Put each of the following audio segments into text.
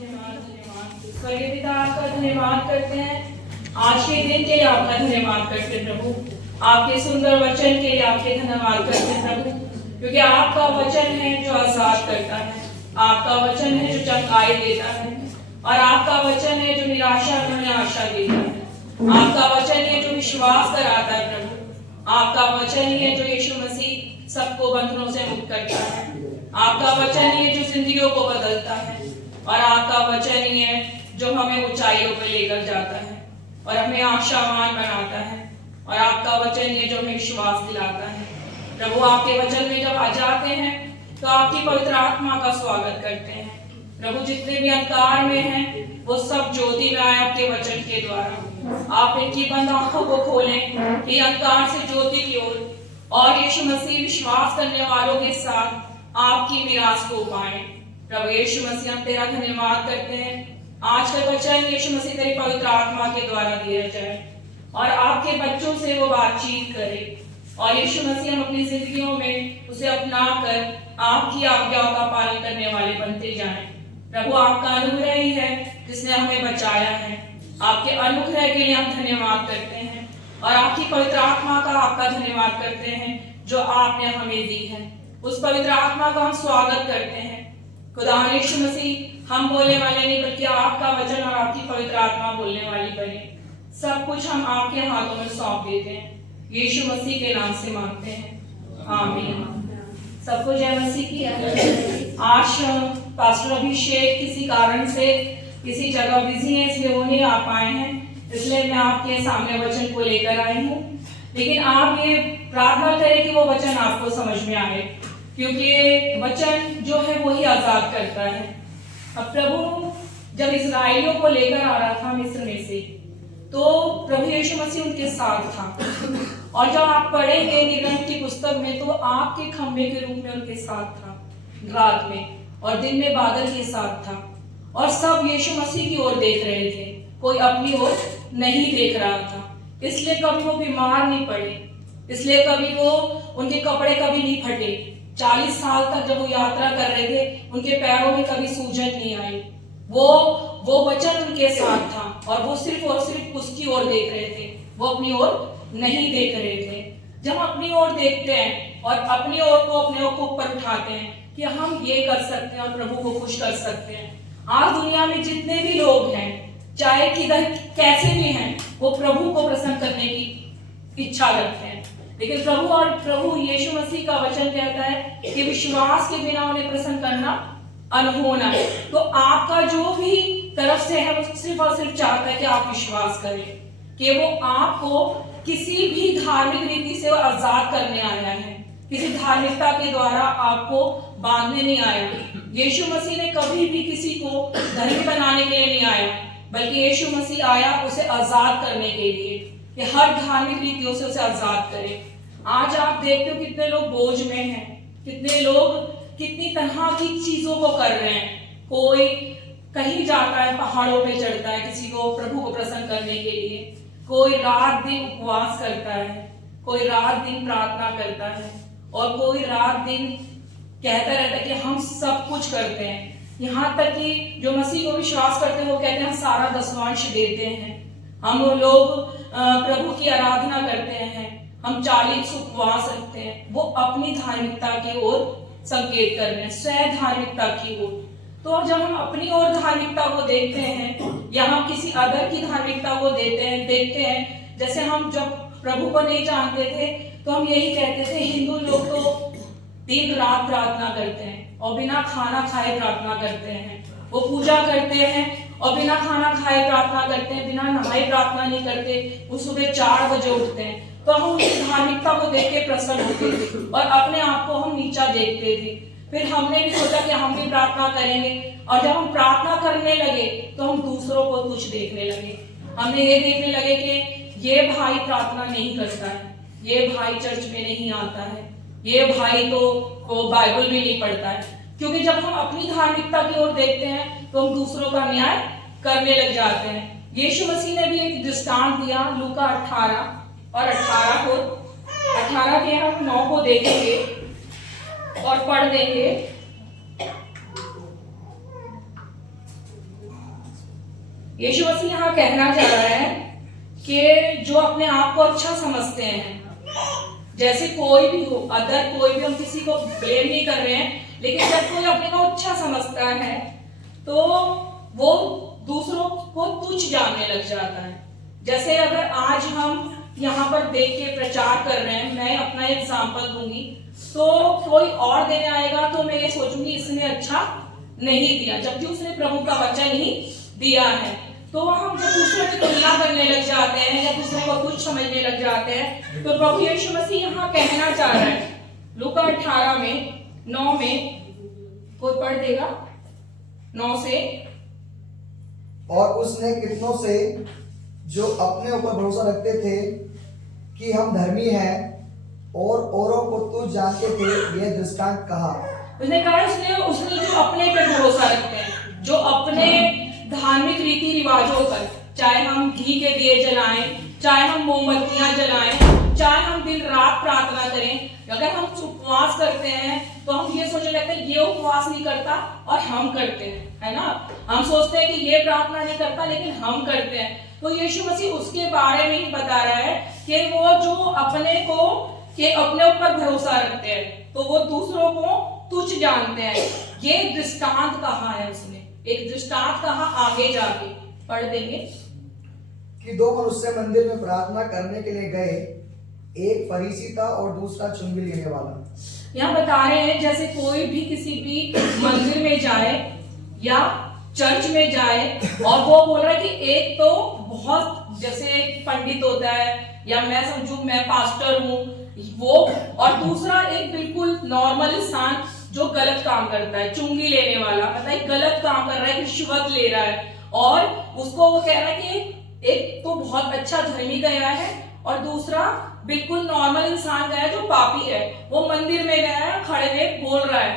स्वर्गीय पिता आपका धन्यवाद करते हैं, आज के दिन के लिए आपका धन्यवाद करते हैं प्रभु, आपके सुंदर वचन के लिए आपके धन्यवाद करते हैं प्रभु, क्योंकि आपका वचन है जो आजाद करता है, आपका वचन है जो चंगाई देता है, और आपका वचन है जो निराशा में आशा देता है, आपका वचन है जो विश्वास कराता है प्रभु, आपका वचन ही है जो यीशु मसीह सबको बंधनों से मुक्त करता है, आपका वचन ही है जो जिंदगियों को बदलता है, और आपका वचन ही है जो हमें ऊंचाइयों पर लेकर जाता है और हमें आशावान बनाता है, और आपका वचन ही है जो हमें विश्वास दिलाता है। प्रभु आपके वचन में जब आ जाते हैं तो आपकी पवित्र आत्मा का स्वागत करते हैं प्रभु, जितने भी अंधकार में हैं वो सब ज्योति में आए आपके वचन के द्वारा। आप इनकी बंद आंखों को खोलें कि अंधकार से ज्योति की ओर और यीशु मसीह विश्वास करने वालों के साथ आपकी मिरास को पाए। प्रभु यीशु मसीह हम तेरा धन्यवाद करते हैं, आज का वचन यीशु मसीह तेरी पवित्र आत्मा के द्वारा दिया जाए और आपके बच्चों से वो बातचीत करे, और यीशु मसीह हम अपनी जिंदगियों में उसे अपना कर आपकी आज्ञाओं का पालन करने वाले बनते जाएं। प्रभु आपका अनुग्रह ही है जिसने हमें बचाया है, आपके अनुग्रह के लिए हम धन्यवाद करते हैं, और आपकी पवित्र आत्मा का आपका धन्यवाद करते हैं जो आपने हमें दी है। उस पवित्र आत्मा का हम स्वागत करते हैं। खुदा यीशु मसीह हम बोलने वाले नहीं बल्कि आपका वचन और आपकी पवित्र आत्मा बोलने वाली बने। सब कुछ हम आपके हाथों में सौंप देते हैं, यीशु मसीह के नाम से मांगते हैं, आमीन। सबको जय मसीह की। आज पास्टर अभिषेक किसी कारण से किसी जगह बिजी है, इसलिए वो नहीं आ पाए हैं, इसलिए मैं आपके सामने वचन को लेकर आई हूँ। लेकिन आप ये प्रार्थना करें कि वो वचन आपको समझ में आए, क्योंकि वचन जो है वही आजाद करता है। अब प्रभु जब इस्राएलियों को लेकर आ रहा था मिस्र में से, तो प्रभु यीशु मसीह उनके साथ था, और जब आप पढ़ेंगे निर्गमन की पुस्तक में तो आपके खंभे के रूप में उनके साथ था रात में, और दिन में बादल के साथ था, और सब यीशु मसीह की ओर देख रहे थे, कोई अपनी ओर नहीं देख रहा था। इसलिए कभी वो बीमार नहीं पड़े, इसलिए कभी वो उनके कपड़े कभी नहीं फटे। 40 साल तक जब वो यात्रा कर रहे थे उनके पैरों में कभी सूजन नहीं आई। वो वचन उनके साथ था, और वो सिर्फ और सिर्फ उसकी ओर देख रहे थे, वो अपनी ओर नहीं देख रहे थे। जब हम अपनी ओर देखते हैं और अपनी ओर को अपने को ऊपर उठाते हैं कि हम ये कर सकते हैं और प्रभु को खुश कर सकते हैं। आज दुनिया में जितने भी लोग हैं, चाहे किधर कैसे भी हैं, वो प्रभु को प्रसन्न करने की इच्छा रखते हैं, लेकिन प्रभु यीशु मसीह का वचन कहता है कि विश्वास के बिना उन्हें प्रसन्न करना अनहोना है। तो आपका जो भी तरफ से है वो सिर्फ और सिर्फ चाहता है कि आप विश्वास करें कि वो आपको किसी भी धार्मिक रीति से आजाद करने आया है, किसी धार्मिकता के द्वारा आपको बांधने नहीं आया। यीशु मसीह ने कभी भी किसी को धर्मी बनाने के लिए नहीं आया, बल्कि यीशु मसीह आया उसे आजाद करने के लिए, कि हर धार्मिक रीतियों से उसे आजाद करे। आज आप देखते हो कितने लोग बोझ में हैं, कितने लोग कितनी तरह की चीजों को कर रहे हैं। कोई कहीं जाता है, पहाड़ों पे चढ़ता है किसी को प्रभु को प्रसन्न करने के लिए, कोई रात दिन उपवास करता है, कोई रात दिन प्रार्थना करता है, और कोई रात दिन कहता रहता है कि हम सब कुछ करते हैं। यहाँ तक कि जो मसीह को विश्वास करते हैं वो कहते हैं हम सारा दसवांश देते हैं, हम लोग प्रभु की आराधना करते हैं, हम 40 उपवास रखते हैं। वो अपनी धार्मिकता की ओर संकेत कर रहे हैं, स्वयं धार्मिकता की ओर। तो जब हम अपनी ओर धार्मिकता को देखते हैं या हम किसी अदर की धार्मिकता को देखते हैं, जैसे हम जब प्रभु को नहीं जानते थे तो हम यही कहते थे, हिंदू लोग तो दिन रात प्रार्थना करते हैं और बिना खाना खाए प्रार्थना करते हैं, वो पूजा करते हैं और बिना खाना खाए प्रार्थना करते हैं, बिना नहाए प्रार्थना नहीं करते, वो सुबह 4 बजे उठते हैं। तो हम उनकी धार्मिकता को देख के प्रसन्न होते थे और अपने आप को हम नीचा देखते थे। फिर हमने भी सोचा कि हम भी प्रार्थना करेंगे, और जब हम प्रार्थना करने लगे तो हम दूसरों को कुछ देखने लगे। हमने ये देखने लगे कि ये भाई प्रार्थना नहीं करता है, ये भाई चर्च में नहीं आता है, ये भाई तो बाइबल भी नहीं पढ़ता है। क्योंकि जब हम अपनी धार्मिकता की ओर देखते हैं तो हम दूसरों का न्याय करने लग जाते हैं। यीशु मसीह ने भी एक दृष्टांत दिया, लूका 18 और 18 के हम 9 को देखेंगे और पढ़ देंगे। यीशु मसीह यहाँ कहना चाह रहा है कि जो अपने आप को अच्छा समझते हैं, जैसे कोई भी हो, अदर कोई भी, हम किसी को ब्लेम नहीं कर रहे हैं, लेकिन जब कोई अपने को अच्छा समझता है तो वो दूसरों को तुच्छ जानने लग जाता है। जैसे अगर आज हम यहाँ पर देख के प्रचार कर रहे हैं, मैं अपना एग्जाम्पल दूंगी, तो कोई और देने आएगा तो मैं ये सोचूंगी इसने अच्छा नहीं दिया, जबकि उसने प्रभु का वचन ही दिया है। तो हम जब दूसरों की तुलना करने लग जाते हैं या दूसरे को तुच्छ समझने लग जाते हैं, तो प्रभु यीशु मसीह यहाँ कहना चाह रहा है, लूका 18 में 9 में, कोई पढ़ देगा 9 से। और उसने कितनों से जो अपने ऊपर भरोसा रखते थे कि हम धर्मी हैं और औरों को तुच्छ जानते थे, यह दृष्टांत कहा। उसने कहा उसने जो अपने पे भरोसा रखते हैं, जो अपने धार्मिक रीति रिवाजों पर, चाहे हम घी के दिए जलाएं, चाहे हम मोमबत्तियां जलाएं, चाहे हम दिन रात प्रार्थना करें, अगर हम उपवास करते हैं तो हम ये सोचने लगते हैं ये उपवास नहीं करता और हम करते हैं, है ना। हम सोचते हैं कि ये प्रार्थना नहीं करता लेकिन हम करते हैं। तो यीशु मसीह उसके बारे में ही बता रहा है कि वो जो अपने ऊपर भरोसा रखते हैं तो वो दूसरों को तुच्छ जानते हैं। ये दृष्टांत कहा है उसने, एक दृष्टांत कहा, आगे जाके पढ़ देंगे कि दो मनुष्य मंदिर में प्रार्थना करने के लिए गए, एक फरीसी था और दूसरा चुंगी लेने वाला। यहाँ बता रहे हैं जैसे कोई भी किसी भी मंदिर में जाए या चर्च में जाए और वो बोल रहा है कि एक तो बहुत जैसे पंडित होता है या मैं समझू मैं पास्टर हूँ वो, और दूसरा एक बिल्कुल नॉर्मल इंसान जो गलत काम करता है, चुंगी लेने वाला, मतलब गलत काम कर रहा है, रिश्वत ले रहा है, और उसको वो कह रहा है कि एक तो बहुत अच्छा धर्मी गया है और दूसरा बिल्कुल नॉर्मल इंसान गया जो पापी है, वो मंदिर में गया है, खड़े हुए बोल रहा है।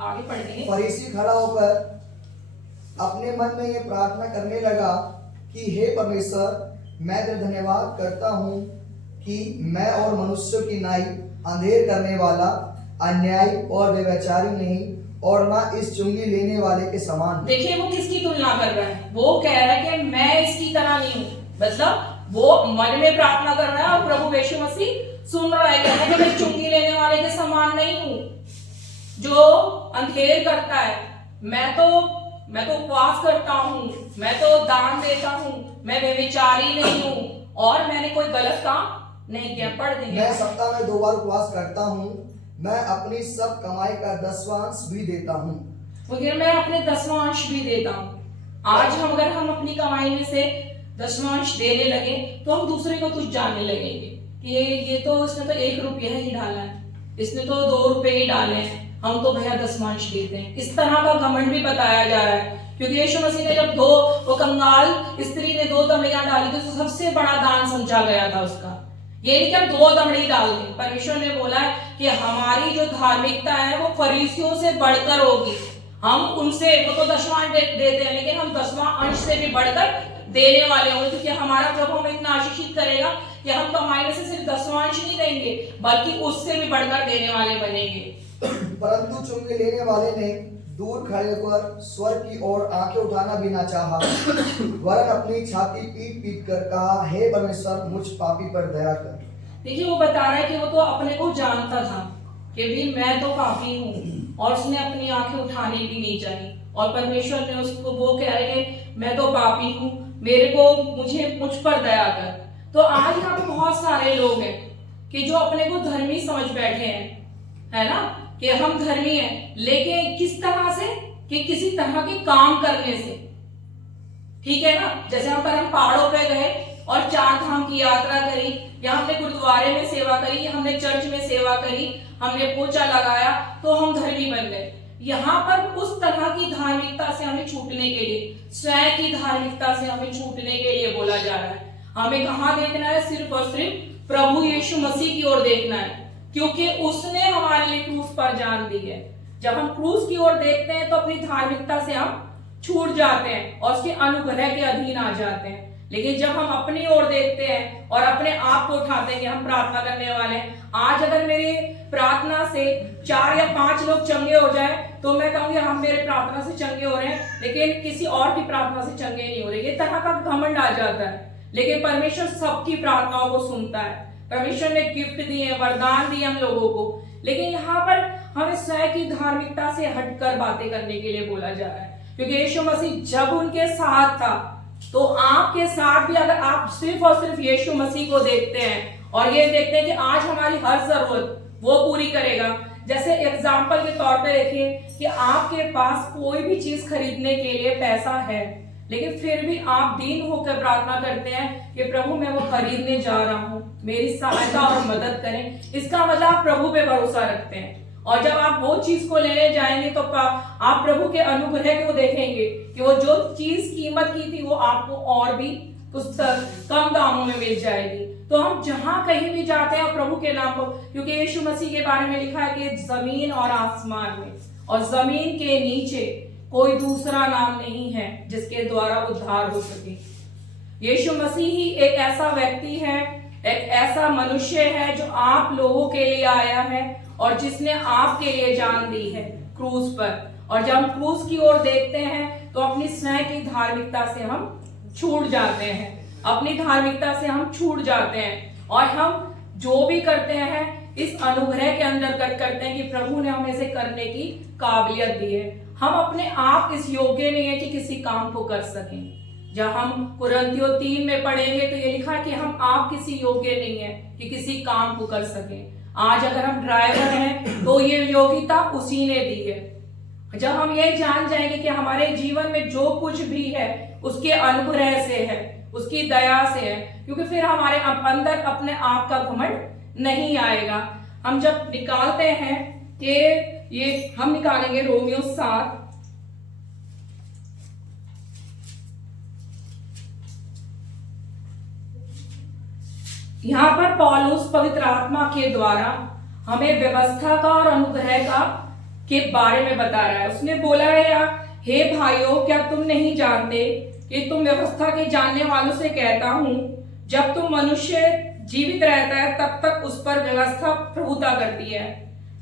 आगे पढ़ेंगे। फरीसी खड़ा होकर अपने मन में ये प्रार्थना करने लगा कि हे परमेश्वर, मैं तेरा धन्यवाद करता हूँ कि मैं और मनुष्यों की नाई अंधेर करने वाला, अन्यायी और व्यभिचारी नहीं, और ना इस चुंगी लेने वाले के समान। देखिए वो किसकी तुलना कर रहा है, वो कह रहा है कि मैं इसकी तरह नहीं हूँ, मतलब वो मन में प्रार्थना कर रहा है और प्रभु यीशु मसीह सुन रहा है, कह रहा है कि मैं चुंगी लेने वाले के समान नहीं हूँ जो अंधेर करता है। मैं तो उपवास करता हूँ, मैं तो दान देता हूँ, मैं व्यभिचारी नहीं हूँ और मैंने कोई गलत काम नहीं किया। पढ़ देंगे। मैं सप्ताह में 2 बार उपवास करता हूँ, मैं अपनी सब कमाई का 10वांश भी देता हूँ। मैं अपने 10वांश भी देता हूँ। आज अगर हम अपनी कमाई में से 10वांश देने लगे तो हम दूसरे को कुछ जानने लगेंगे कि ये तो इसने तो 1 रुपया ही डाला है, इसने तो 2 रुपए ही डाले हैं, हम तो भैया 10वांश देते हैं। इस तरह का घमंड भी बताया जा रहा है, क्योंकि यीशु मसीह ने जब वो कंगाल स्त्री ने 2 दमड़ियां डाली तो सबसे बड़ा दान समझा गया था उसका। ये नहीं कि हम 2 दमड़ी डाल दें, परमेश्वर ने बोला है कि हमारी जो धार्मिकता है वो फरीसियों से बढ़कर होगी। हम उनसे, वो तो 10वां देते हैं, लेकिन हम 10वां अंश से भी बढ़कर देने वाले होंगे, क्योंकि हमारा प्रभु हमें इतना आशीषित करेगा कि हम कमाई में से सिर्फ 10वां अंश नहीं देंगे बल्कि उससे भी बढ़कर देने वाले बनेंगे। परंतु चुंगी लेने वाले ने दूर खड़े होकर स्वर की ओर आंखें उठाना भी ना चाहा, वरन अपनी छाती पीट पीट कर कहा, हे परमेश्वर, मुझ पापी पर दया कर। देखिए वो बता रहा है कि वो तो अपने को जानता था कि भी मैं तो पापी हूँ, और उसने अपनी आंखें उठानी भी नहीं चाहिए, और परमेश्वर ने उसको वो कह रहे कि मैं तो पापी हूँ, मुझ पर दया कर। तो आज यहाँ पे बहुत सारे लोग हैं कि जो अपने को धर्मी समझ बैठे हैं, है ना, कि हम धर्मी हैं, लेकिन किस तरह से, कि किसी तरह के काम करने से, ठीक है ना। जैसे हम पहाड़ों पे गए और 4 धाम की यात्रा करी, या हमने गुरुद्वारे में सेवा करी, या हमने चर्च में सेवा करी, हमने पोछा लगाया तो हम धर्मी बन गए। यहाँ पर उस तरह की धार्मिकता से हमें छूटने के लिए, स्वयं की धार्मिकता से हमें छूटने के लिए बोला जा रहा है। हमें कहाँ देखना है? सिर्फ और सिर्फ प्रभु यीशु मसीह की ओर देखना है, क्योंकि उसने हमारे लिए क्रूस पर जान दी है। जब हम क्रूस की ओर देखते हैं तो अपनी धार्मिकता से हम छूट जाते हैं और उसके अनुग्रह के अधीन आ जाते हैं। लेकिन जब हम अपनी ओर देखते हैं और अपने आप को उठाते हैं कि हम प्रार्थना करने वाले हैं, आज अगर मेरी प्रार्थना से 4 या 5 लोग चंगे हो जाए तो मैं कहूंगी हम मेरे प्रार्थना से चंगे हो रहे हैं, लेकिन किसी और की प्रार्थना से चंगे नहीं हो रहे। ये तरह का घमंड आ जाता है। लेकिन परमेश्वर सबकी प्रार्थनाओं को सुनता है। परमेश्वर ने गिफ्ट दिए, वरदान दिए हम लोगों को, लेकिन यहाँ पर हमें स्वयं की धार्मिकता से हटकर बातें करने के लिए बोला जा रहा है। क्योंकि यीशु मसीह जब उनके साथ था, तो आपके साथ भी अगर आप सिर्फ और सिर्फ यीशु मसीह को देखते हैं और ये देखते हैं कि आज हमारी हर जरूरत वो पूरी करेगा। जैसे एग्जाम्पल के तौर पे देखिए कि आपके पास कोई भी चीज खरीदने के लिए पैसा है, लेकिन फिर भी आप दीन होकर प्रार्थना करते हैं कि प्रभु मैं वो खरीदने जा रहा हूँ, मेरी सहायता और मदद करें। इसका मतलब आप प्रभु पे भरोसा रखते हैं। और जब आप वो चीज को लेने जाएंगे तो आप प्रभु के अनुग्रह को देखेंगे कि वो जो चीज कीमत की थी वो आपको और भी कुछ कम दामों में मिल जाएगी। तो हम जहां कहीं भी जाते हैं प्रभु के नाम को, क्योंकि यीशु मसीह के बारे में लिखा है कि जमीन और आसमान में और जमीन के नीचे कोई दूसरा नाम नहीं है जिसके द्वारा उद्धार हो सके। यीशु मसीह ही एक ऐसा व्यक्ति है, एक ऐसा मनुष्य है जो आप लोगों के लिए आया है और जिसने आपके लिए जान दी है क्रूस पर। और जब हम क्रूस की ओर देखते हैं तो अपनी स्वयं की धार्मिकता से हम छूट जाते हैं, अपनी धार्मिकता से हम छूट जाते हैं और हम जो भी करते हैं इस अनुग्रह के अंदर करते हैं कि प्रभु ने हमें से करने की काबिलियत दी है। हम अपने आप इस योग्य नहीं है कि किसी काम को कर सकें। जब हम कुरिन्थियों 3 में पढ़ेंगे तो ये लिखा है कि हम आप किसी योग्य नहीं है कि किसी काम को कर सकें। आज अगर हम ड्राइवर हैं तो ये योग्यता उसी ने दी है। जब हम ये जान जाएंगे कि हमारे जीवन में जो कुछ भी है उसके अनुग्रह से है, उसकी दया से है, क्योंकि फिर हमारे अंदर अपने आप का घमंड नहीं आएगा। हम जब निकालते हैं कि ये हम निकालेंगे रोमियो 7 यहाँ पर पौलुस पवित्र आत्मा के द्वारा हमें व्यवस्था का और अनुग्रह का के बारे में बता रहा है। उसने बोला है, हे भाइयों क्या तुम नहीं जानते कि तुम व्यवस्था के जानने वालों से कहता हूं, जब तुम मनुष्य जीवित रहता है तब तक उस पर व्यवस्था प्रभुता करती है,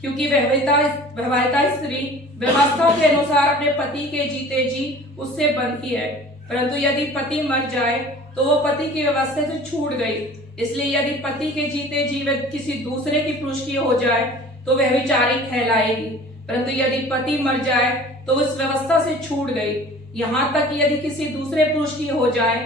क्योंकि वैवाहिता स्त्री व्यवस्था के अनुसार अपने पति के जीते जी उससे बंधी है। परंतु यदि पति मर जाए तो वो पति की व्यवस्था से छूट गई। इसलिए यदि पति के जीते जी किसी दूसरे की पुरुष की हो जाए तो वह व्यभिचारी कहलाएगी। परंतु यदि पति मर जाए तो उस व्यवस्था से छूट गई। यहाँ तक कि यदि किसी दूसरे पुरुष की हो जाए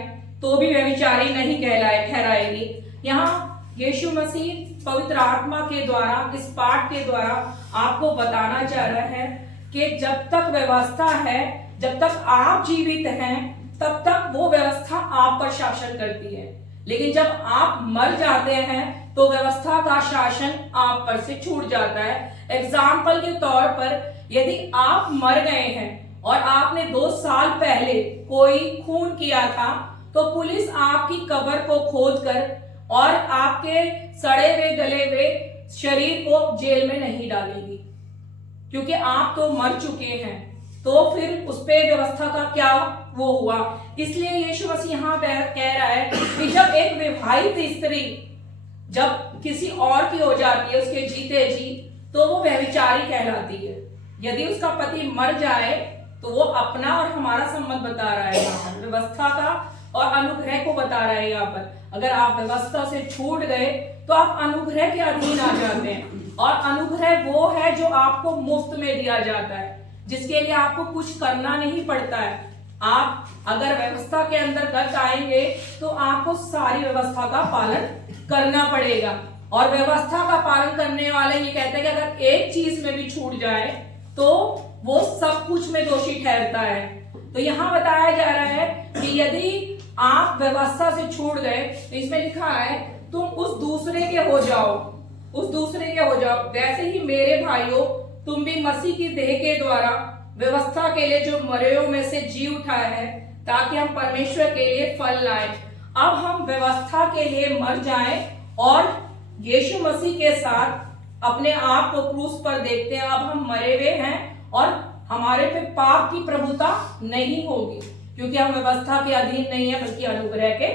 तो भी व्यभिचारी नहीं ठहराएगी। यहाँ यीशु मसीह पवित्र आत्मा के द्वारा इस पाठ के द्वारा आपको बताना चाह रहा है कि जब तक व्यवस्था है, जब तक आप जीवित हैं, तब तक वो व्यवस्था आप पर शासन करती है। लेकिन जब आप मर जाते हैं तो व्यवस्था का शासन आप पर से छूट जाता है। एग्जाम्पल के तौर पर यदि आप मर गए हैं और आपने 2 साल पहले कोई खून किया था तो पुलिस आपकी कब्र को खोदकर और आपके सड़े हुए गले हुए शरीर को जेल में नहीं डालेगी, क्योंकि आप तो मर चुके हैं। तो फिर उस पे व्यवस्था का क्या वो हुआ। इसलिए यीशु मसीह यहाँ कह रहा है कि जब एक विवाहित स्त्री जब किसी और की हो जाती है उसके जीते जी, तो वो व्यभिचारी कहलाती है। यदि उसका पति मर जाए तो वो अपना और हमारा संबंध बता रहा है, यहाँ पर व्यवस्था का और अनुग्रह को बता रहा है। यहाँ पर अगर आप व्यवस्था से छूट गए तो आप अनुग्रह के अधीन आ जाते हैं, और अनुग्रह वो है जो आपको मुफ्त में दिया जाता है, जिसके लिए आपको कुछ करना नहीं पड़ता है। आप अगर व्यवस्था के अंतर्गत आएंगे तो आपको सारी व्यवस्था का पालन करना पड़ेगा। और व्यवस्था का पालन करने वाले ये कहते हैं कि अगर एक चीज में भी छूट जाए तो वो सब कुछ में दोषी ठहरता है। तो यहाँ बताया जा रहा है कि यदि आप व्यवस्था से छूट गए तो इसमें लिखा है तुम उस दूसरे के हो जाओ, उस दूसरे के हो जाओ। वैसे ही मेरे भाइयों तुम भी मसीह की देह के द्वारा व्यवस्था के लिए जो मरे में से जी उठाया है, ताकि हम परमेश्वर के लिए फल लाएं। अब हम व्यवस्था के लिए मर जाएं और यीशु मसीह के साथ अपने आप को क्रूस पर देखते हैं। अब हम मरे हुए हैं और हमारे पे पाप की प्रभुता नहीं होगी, क्योंकि हम व्यवस्था के अधीन नहीं है बल्कि अनुग्रह के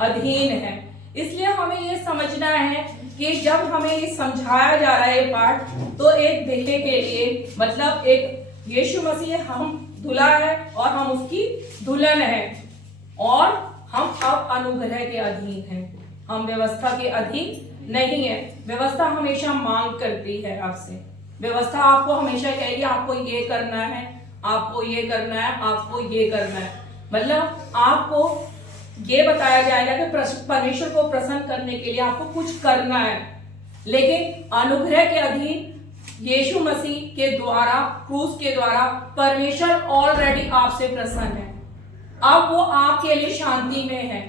अधीन है। इसलिए हमें ये समझना है कि जब हमें ये समझाया जा रहा है ये पाठ, तो एक देह के लिए मतलब एक यीशु मसीह हम दुल्हा है और हम उसकी दुल्हन है, और हम अब अनुग्रह के अधीन हैं, हम व्यवस्था के अधीन नहीं है। व्यवस्था हमेशा मांग करती है आपसे, व्यवस्था आपको हमेशा कहेगी आपको ये करना है, आपको ये करना है, आपको ये करना है। मतलब आपको ये बताया जाएगा कि परमेश्वर को प्रसन्न करने के लिए आपको कुछ करना है, लेकिन अनुग्रह के अधीन यीशु मसीह के द्वारा, क्रूस के द्वारा परमेश्वर ऑलरेडी आपसे प्रसन्न है। अब वो आपके लिए शांति में है।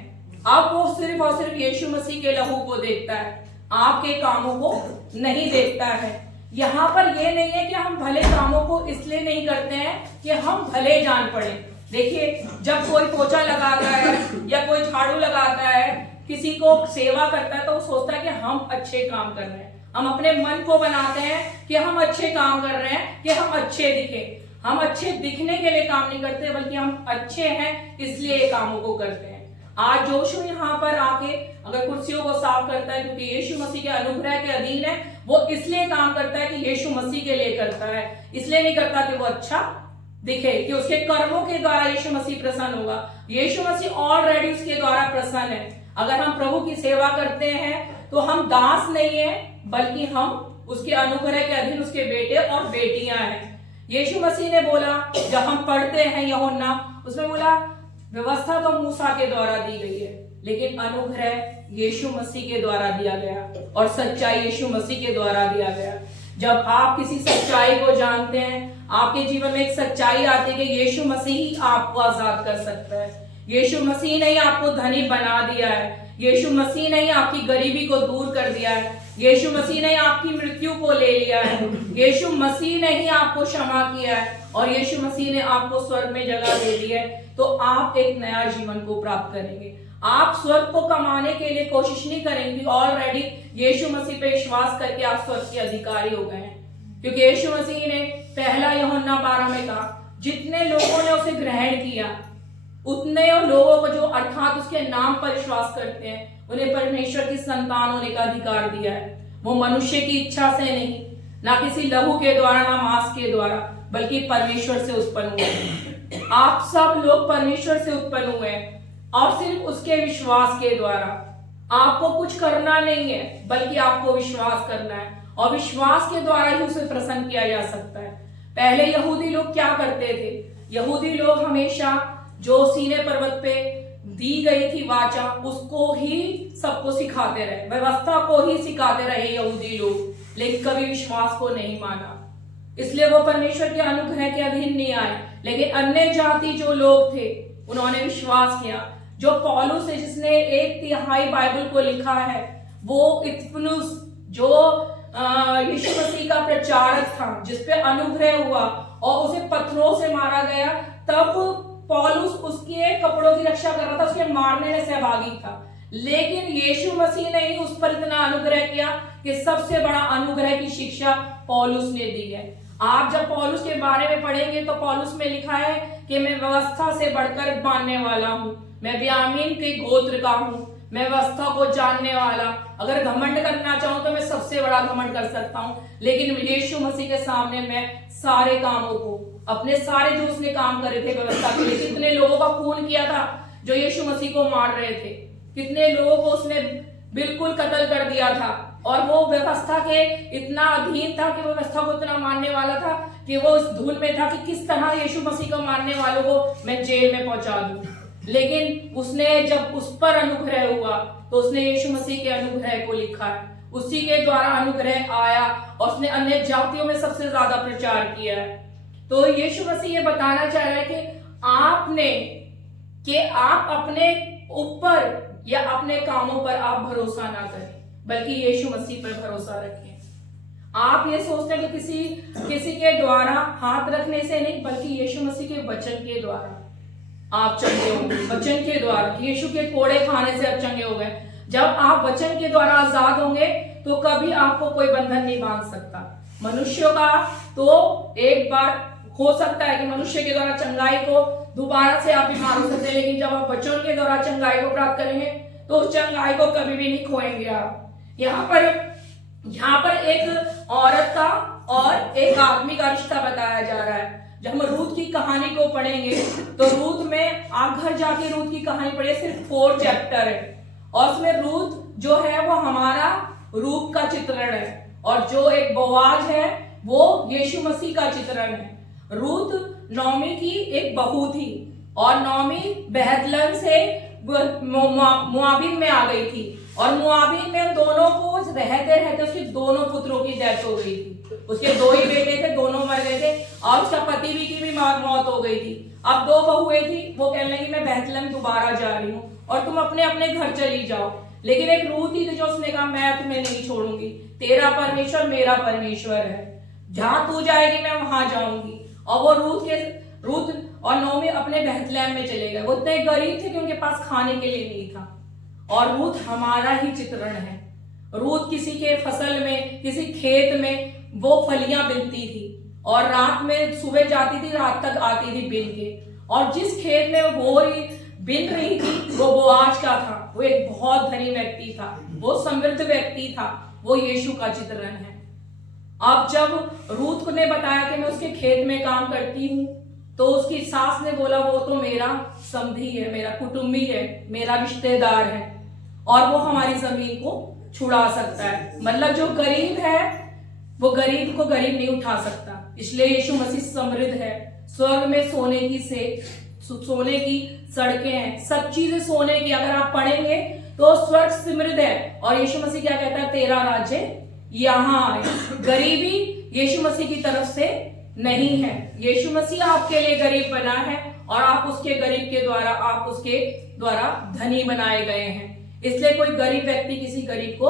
अब वो सिर्फ और सिर्फ यीशु मसीह के लहू को देखता है, आपके कामों को नहीं देखता है। यहाँ पर ये नहीं है कि हम भले कामों को इसलिए नहीं करते हैं कि हम भले जान पड़े। देखिए, जब कोई पोछा लगाता है या कोई झाड़ू लगाता है, किसी को सेवा करता है, तो वो सोचता है कि हम अच्छे काम कर रहे हैं। हम अपने मन को बनाते हैं कि हम अच्छे काम कर रहे हैं, कि हम अच्छे दिखे। हम अच्छे दिखने के लिए काम नहीं करते, बल्कि हम अच्छे हैं इसलिए ये कामों को करते हैं। आज जोशु यहाँ पर आके अगर कुर्सियों को साफ करता है, क्योंकि यीशु मसीह के अनुग्रह के अधीन है, वो इसलिए काम करता है कि यीशु मसीह के लिए करता है, इसलिए नहीं करता कि वो अच्छा दिखे, कि उसके कर्मों के द्वारा यीशु मसीह प्रसन्न होगा। यीशु मसीह ऑलरेडी उसके द्वारा प्रसन्न है। अगर हम प्रभु की सेवा करते हैं तो हम दास नहीं है, बल्कि हम उसके अनुग्रह के अधीन उसके बेटे और बेटियां हैं। यीशु मसीह ने बोला, जब हम पढ़ते हैं यूहन्ना, उसमें बोला व्यवस्था तो मूसा के द्वारा दी गई है, लेकिन अनुग्रह यीशु मसीह के द्वारा दिया गया और सच्चाई यीशु मसीह के द्वारा दिया गया। जब आप किसी सच्चाई को जानते हैं, आपके जीवन में एक सच्चाई आती है कि यीशु मसीह ही आपको आजाद कर सकता है। यीशु मसीह ने ही आपको धनी बना दिया है। यीशु मसीह ने ही आपकी गरीबी को दूर कर दिया है। यीशु मसीह ने आपकी मृत्यु को ले लिया है। यीशु मसीह ने ही आपको क्षमा किया है और यीशु मसीह ने आपको स्वर्ग में जगह दे दी है। तो आप एक नया जीवन को प्राप्त करेंगे। आप स्वर्ग को कमाने के लिए कोशिश नहीं करेंगे, ऑलरेडी यीशु मसीह पे विश्वास करके आप स्वर्ग के अधिकारी हो गए हैं। क्योंकि यीशु मसीह ने पहला यूहन्ना 12 में कहा, जितने लोगों ने उसे ग्रहण किया, उतने लोगों को, जो अर्थात उसके नाम पर विश्वास करते हैं, उन्हें परमेश्वर की संतान होने का अधिकार दिया है। वो मनुष्य की इच्छा से नहीं, ना किसी लहू के द्वारा, ना मांस के द्वारा, बल्कि परमेश्वर से उत्पन्न हुए। आप सब लोग परमेश्वर से उत्पन्न हुए हैं और सिर्फ उसके विश्वास के द्वारा। आपको कुछ करना नहीं है, बल्कि आपको विश्वास करना है और विश्वास के द्वारा ही उसे प्रसन्न किया जा सकता है। पहले यहूदी लोग क्या करते थे? यहूदी लोग हमेशा जो सीने पर्वत पे दी गई थी वाचा, उसको ही सबको सिखाते रहे, व्यवस्था को ही सिखाते रहे यहूदी लोग, लेकिन कभी विश्वास को नहीं माना। इसलिए वो परमेश्वर के अनुग्रह के अधीन नहीं आए। लेकिन अन्य जाति जो लोग थे, उन्होंने विश्वास किया। जो पौलुस है, जिसने 1/3 बाइबल को लिखा है, वो इत्फनुस, जो यीशु मसीह का प्रचारक था, जिसपे अनुग्रह हुआ और उसे पत्थरों से मारा गया, तब पौलुस उसके कपड़ों की रक्षा कर रहा था, उसके मारने में सहभागी था। लेकिन यीशु मसीह ने ही उस पर इतना अनुग्रह किया कि सबसे बड़ा अनुग्रह की शिक्षा पौलुस ने दी है। आप जब पौलुस के बारे में पढ़ेंगे तो पौलुस में लिखा है कि मैं व्यवस्था से बढ़कर मानने वाला हूँ, मैं बिन्यामीन के गोत्र का हूँ, मैं व्यवस्था को जानने वाला। अगर घमंड करना चाहूं तो मैं सबसे बड़ा घमंड कर सकता हूं, लेकिन यीशु मसीह के सामने मैं सारे कामों को, अपने सारे जो उसने काम करे थे व्यवस्था के लिए, कितने लोगों का खून किया था जो यीशु मसीह को मार रहे थे, कितने लोगों को उसने बिल्कुल कत्ल कर दिया था, और वो व्यवस्था के इतना अधीन था कि व्यवस्था को इतना मानने वाला था कि वो इस धुन में था कि किस तरह यीशु मसीह को मारने वालों को मैं जेल में पहुंचा दूं। लेकिन उसने जब उस पर अनुग्रह हुआ तो उसने यीशु मसीह के अनुग्रह को लिखा है, उसी के द्वारा अनुग्रह आया और उसने अन्य जातियों में सबसे ज्यादा प्रचार किया है। तो यीशु मसीह ये बताना चाह रहा है कि आप अपने ऊपर या अपने कामों पर आप भरोसा ना करें, बल्कि यीशु मसीह पर भरोसा रखें। आप ये सोचते हैं कि किसी के द्वारा हाथ रखने से नहीं, बल्कि यीशु मसीह के वचन के द्वारा आप चंगे होंगे। वचन के द्वारा, यीशु के कोड़े खाने से आप चंगे हो गए। जब आप वचन के द्वारा आजाद होंगे तो कभी आपको कोई बंधन नहीं बांध सकता। मनुष्यों का तो एक बार हो सकता है कि मनुष्य के द्वारा चंगाई को दोबारा से आप बीमार हो सकते हैं, लेकिन जब आप वचन के द्वारा चंगाई को प्राप्त करेंगे तो उस चंगाई को कभी भी नहीं खोएंगे आप। यहाँ पर एक औरत का और एक आदमी का रिश्ता बताया जा रहा है। जब हम रूथ की कहानी को पढ़ेंगे तो रूथ में आप घर जाके रूथ की कहानी पढ़िए, सिर्फ 4 चैप्टर है और उसमें रूथ जो है वो हमारा रूप का चित्रण है और जो एक बोआज है वो यीशु मसीह का चित्रण है। रूथ नौमी की एक बहू थी और नौमी बेहतलन से मुआबिन में आ गई थी और मुआबिन में दोनों को रहते रहते उसके दोनों पुत्रों की डेथ हो गई थी। उसके 2 ही बेटे थे, दोनों मर गए थे और उसका पति भी की भी मौत हो गई थी। अब 2 बहुएं थी, वो कहने लगी मैं बेहतलन दोबारा जा रही हूँ और तुम अपने अपने घर चली जाओ। लेकिन एक रूथ थी जो उसने कहा मैं तुम्हें नहीं छोड़ूंगी, तेरा परमेश्वर मेरा परमेश्वर है, जहां तू जाएगी मैं वहां जाऊंगी। और वो रूथ और नौमी अपने बेहतलेम में चले गए। वो इतने गरीब थे कि उनके पास खाने के लिए नहीं था और रूथ हमारा ही चित्रण है। रूथ किसी के फसल में, किसी खेत में वो फलियां बिनती थी और रात में सुबह जाती थी, रात तक आती थी बिन के। और जिस खेत में वो बोरी बिन रही थी वो बोआज का था। वो एक बहुत धनी व्यक्ति था, वो समृद्ध व्यक्ति था, वो यीशु का चित्रण है। अब जब रूथ ने बताया कि मैं उसके खेत में काम करती हूँ तो उसकी सास ने बोला वो तो मेरा समधी है, मेरा कुटुंबी है, मेरा रिश्तेदार है और वो हमारी जमीन को छुड़ा सकता है। मतलब जो गरीब है वो गरीब को गरीब नहीं उठा सकता। इसलिए यीशु मसीह समृद्ध है। स्वर्ग में सोने की सड़कें हैं, सब चीजें सोने की। अगर आप पढ़ेंगे तो स्वर्ग समृद्ध है और यीशु मसीह क्या कहता है, तेरा राज्य यहाँ आए। गरीबी यीशु मसीह की तरफ से नहीं है। यीशु मसीह आपके लिए गरीब बना है और आप उसके गरीब के द्वारा, आप उसके द्वारा धनी बनाए गए हैं। इसलिए कोई गरीब व्यक्ति किसी गरीब को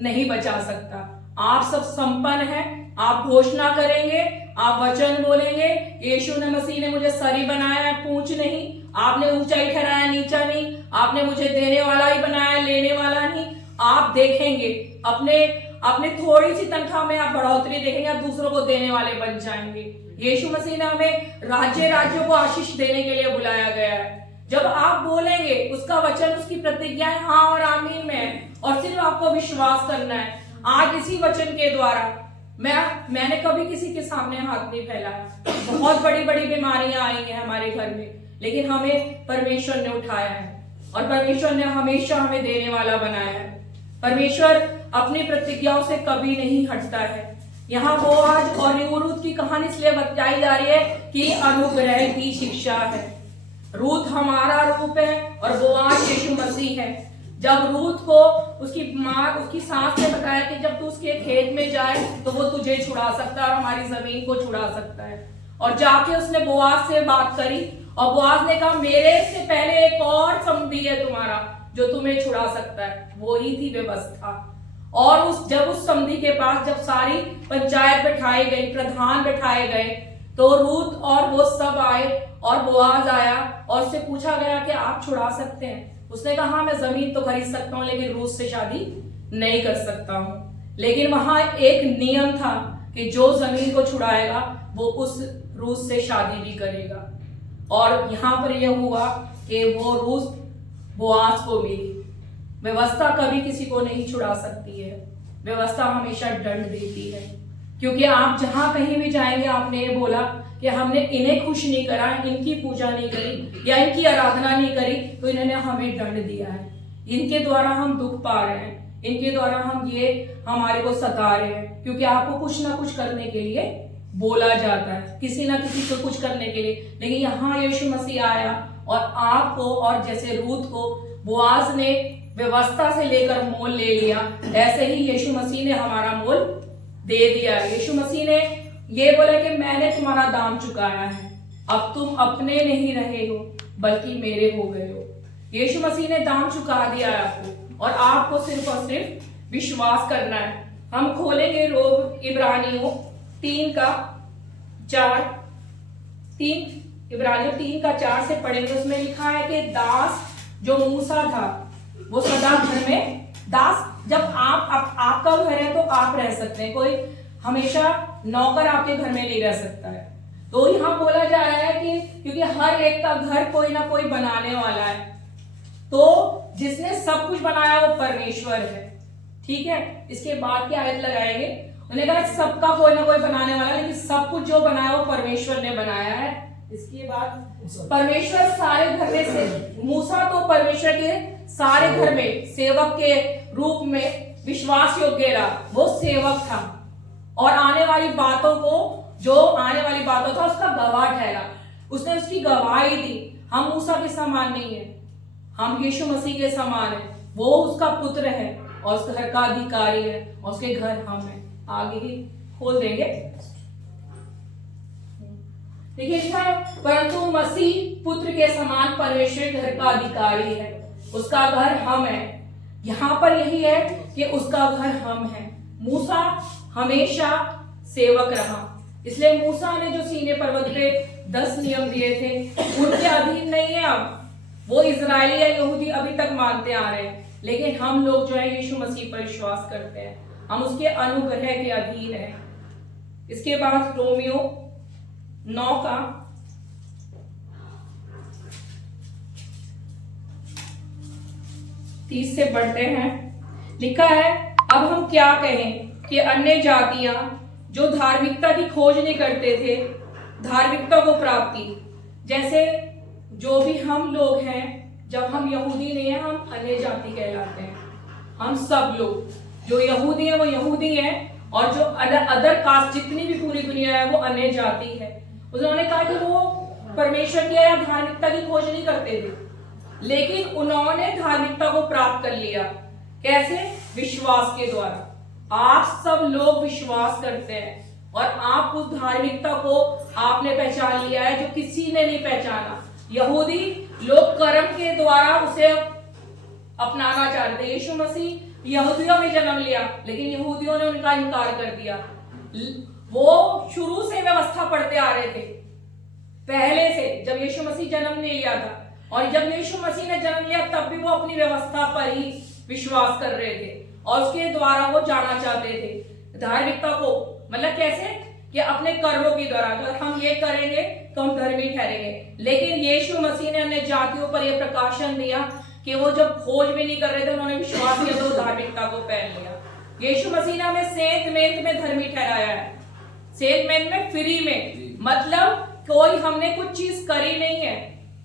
नहीं बचा सकता। आप सब संपन्न हैं। आप घोषणा करेंगे, आप वचन बोलेंगे, यीशु ने मसीह ने मुझे सरी बनाया है, पूंछ नहीं। आपने ऊंचाई ठहराया, नीचा नहीं। आपने मुझे देने वाला ही बनाया, लेने वाला नहीं। आप देखेंगे अपने थोड़ी सी तनख्वाह में आप बढ़ोतरी देखेंगे, आप दूसरों को देने वाले बन जाएंगे। यीशु मसीह ने हमें राज्यों को आशीष देने के लिए बुलाया गया है। जब आप बोलेंगे, उसका वचन, उसकी प्रतिज्ञाएं हाँ और आमीन में है और सिर्फ आपको विश्वास करना है। आज इसी वचन के द्वारा मैंने कभी किसी के सामने हाथ नहीं फैलाया। बहुत बड़ी बड़ी बीमारियां आई हैं हमारे घर में, लेकिन हमें परमेश्वर ने उठाया है और परमेश्वर ने हमेशा हमें देने वाला बनाया है। परमेश्वर अपनी प्रतिज्ञाओं से कभी नहीं हटता है। यहाँ बोआज और रूथ की कहानी इसलिए बताई जा रही है कि अनुग्रह की शिक्षा है। रूथ हमारा रूप है और बोआज यीशु मसीह है। जब रूथ को उसकी सास ने बताया कि जब तू उसके खेत में जाए तो वो तुझे छुड़ा सकता है और हमारी जमीन को छुड़ा सकता है, और जाके उसने बोआज से बात करी और बोआज ने कहा मेरे से पहले एक और समधी है तुम्हारा जो तुम्हें छुड़ा सकता है। वो ही थी व्यवस्था। और जब उस समधी के पास जब सारी पंचायत बैठाई गई, प्रधान बैठाए गए, तो रूथ और वो सब आए और बोआज आया और उससे पूछा गया कि आप छुड़ा सकते हैं। उसने कहा हाँ मैं जमीन तो खरीद सकता हूँ लेकिन रूथ से शादी नहीं कर सकता हूँ। लेकिन वहां एक नियम था कि जो जमीन को छुड़ाएगा वो उस रूथ से शादी भी करेगा। और यहाँ पर यह हुआ कि वो रूथ बोआज को मिली। व्यवस्था कभी किसी को नहीं छुड़ा सकती है। व्यवस्था हमेशा दंड देती है, क्योंकि आप जहां कहीं भी जाएंगे, आपने ये बोला कि हमने इन्हें खुश नहीं करा, इनकी पूजा नहीं करी या इनकी आराधना नहीं करी तो इन्होंने हमें दंड दिया है। इनके द्वारा हम दुख पा रहे हैं, इनके द्वारा ये हमारे को सता रहे हैं, क्योंकि आपको कुछ ना कुछ करने के लिए बोला जाता है, किसी ना किसी को कुछ करने के लिए। लेकिन यहाँ यीशु मसीह आया और आपको, और जैसे रूथ को बोआज ने व्यवस्था से लेकर मोल ले लिया, ऐसे ही यीशु मसीह ने हमारा मोल दे दिया। यीशु मसीह ने ये बोला कि मैंने तुम्हारा दाम चुकाया है, अब तुम अपने नहीं रहे हो बल्कि मेरे हो गए हो। यीशु मसीह ने दाम चुका दिया है आपको, और आपको सिर्फ और सिर्फ विश्वास करना है। हम खोलेंगे इब्रानियों 3:4 से पढ़ेंगे। उसमें लिखा है कि दास जो मूसा था वो सदा घर में दास, जब आपका घर है तो आप रह सकते हैं, कोई हमेशा नौकर आपके घर में नहीं रह सकता है। तो यहाँ बोला जा रहा है कि क्योंकि हर एक का घर कोई ना कोई बनाने वाला है, तो जिसने सब कुछ बनाया वो परमेश्वर है। ठीक है, इसके बाद की आयत लगाएंगे, उन्होंने कहा सबका कोई ना कोई बनाने वाला, लेकिन सब कुछ जो बनाया वो परमेश्वर ने बनाया है। इसके बाद परमेश्वर सारे घर में से मूसा तो परमेश्वर के सारे घर में सेवक के रूप में विश्वास योग्य रहा, वो सेवक था और आने वाली बातों था उसका गवाह ठहरा, उसने उसकी गवाही दी। हम मूसा के समान नहीं है, हम यीशु मसीह के समान है, वो उसका पुत्र है और उस घर का अधिकारी है और उसके घर हम हैं। आगे ही खोल देंगे, देखिए लिखा है परंतु मसीह पुत्र के समान परमेश्वर घर का अधिकारी है, उसका घर हम है। यहां पर यही है कि उसका घर हम है। मूसा हमेशा सेवक रहा, इसलिए मूसा ने जो सीने पर्वत पे 10 नियम दिए थे उनके अधीन नहीं है। अब वो इजरायली या यहूदी अभी तक मानते आ रहे हैं, लेकिन हम लोग जो है यीशु मसीह पर विश्वास करते हैं, हम उसके अनुग्रह के अधीन है। इसके बाद रोमियो 9 का 30 से बढ़ते हैं। लिखा है अब हम क्या कहें कि अन्य जातियां जो धार्मिकता की खोज नहीं करते थे धार्मिकता को प्राप्त की, जैसे जो भी हम लोग हैं, जब हम यहूदी नहीं है हम अन्य जाति कहलाते हैं। हम सब लोग जो यहूदी है वो यहूदी है और जो अदर कास्ट जितनी भी पूरी दुनिया है वो अन्य जाति है। उन्होंने कहा कि वो परमेश्वर की या धार्मिकता की खोज नहीं करते थे, लेकिन उन्होंने धार्मिकता को प्राप्त कर लिया। कैसे? विश्वास के द्वारा। आप सब लोग विश्वास करते हैं और आप उस धार्मिकता को आपने पहचान लिया है जो किसी ने नहीं पहचाना। यहूदी लोग कर्म के द्वारा उसे अपनाना चाहते। यीशु मसीह यहूदियों में जन्म लिया, लेकिन यहूदियों ने उनका इनकार कर दिया। वो शुरू से व्यवस्था पढ़ते आ रहे थे, पहले से, जब यीशु मसीह जन्म नहीं लिया था। और जब यीशु मसीह ने जन्म लिया तब भी वो अपनी व्यवस्था पर ही विश्वास कर रहे थे और उसके द्वारा वो जाना चाहते थे धार्मिकता को। मतलब कैसे? कि अपने कर्मों के द्वारा अगर हम ये करेंगे तो हम धर्मी ठहरेंगे। लेकिन यीशु मसीह ने अन्य जातियों पर यह प्रकाशन दिया कि वो जब खोज भी नहीं कर रहे थे उन्होंने विश्वास किया तो धार्मिकता को पहन लिया। यीशु मसीह ने हमें सेंट मेंट में धर्मी ठहराया है, सेंट मेंट में फ्री में, मतलब कोई हमने कुछ चीज करी नहीं है,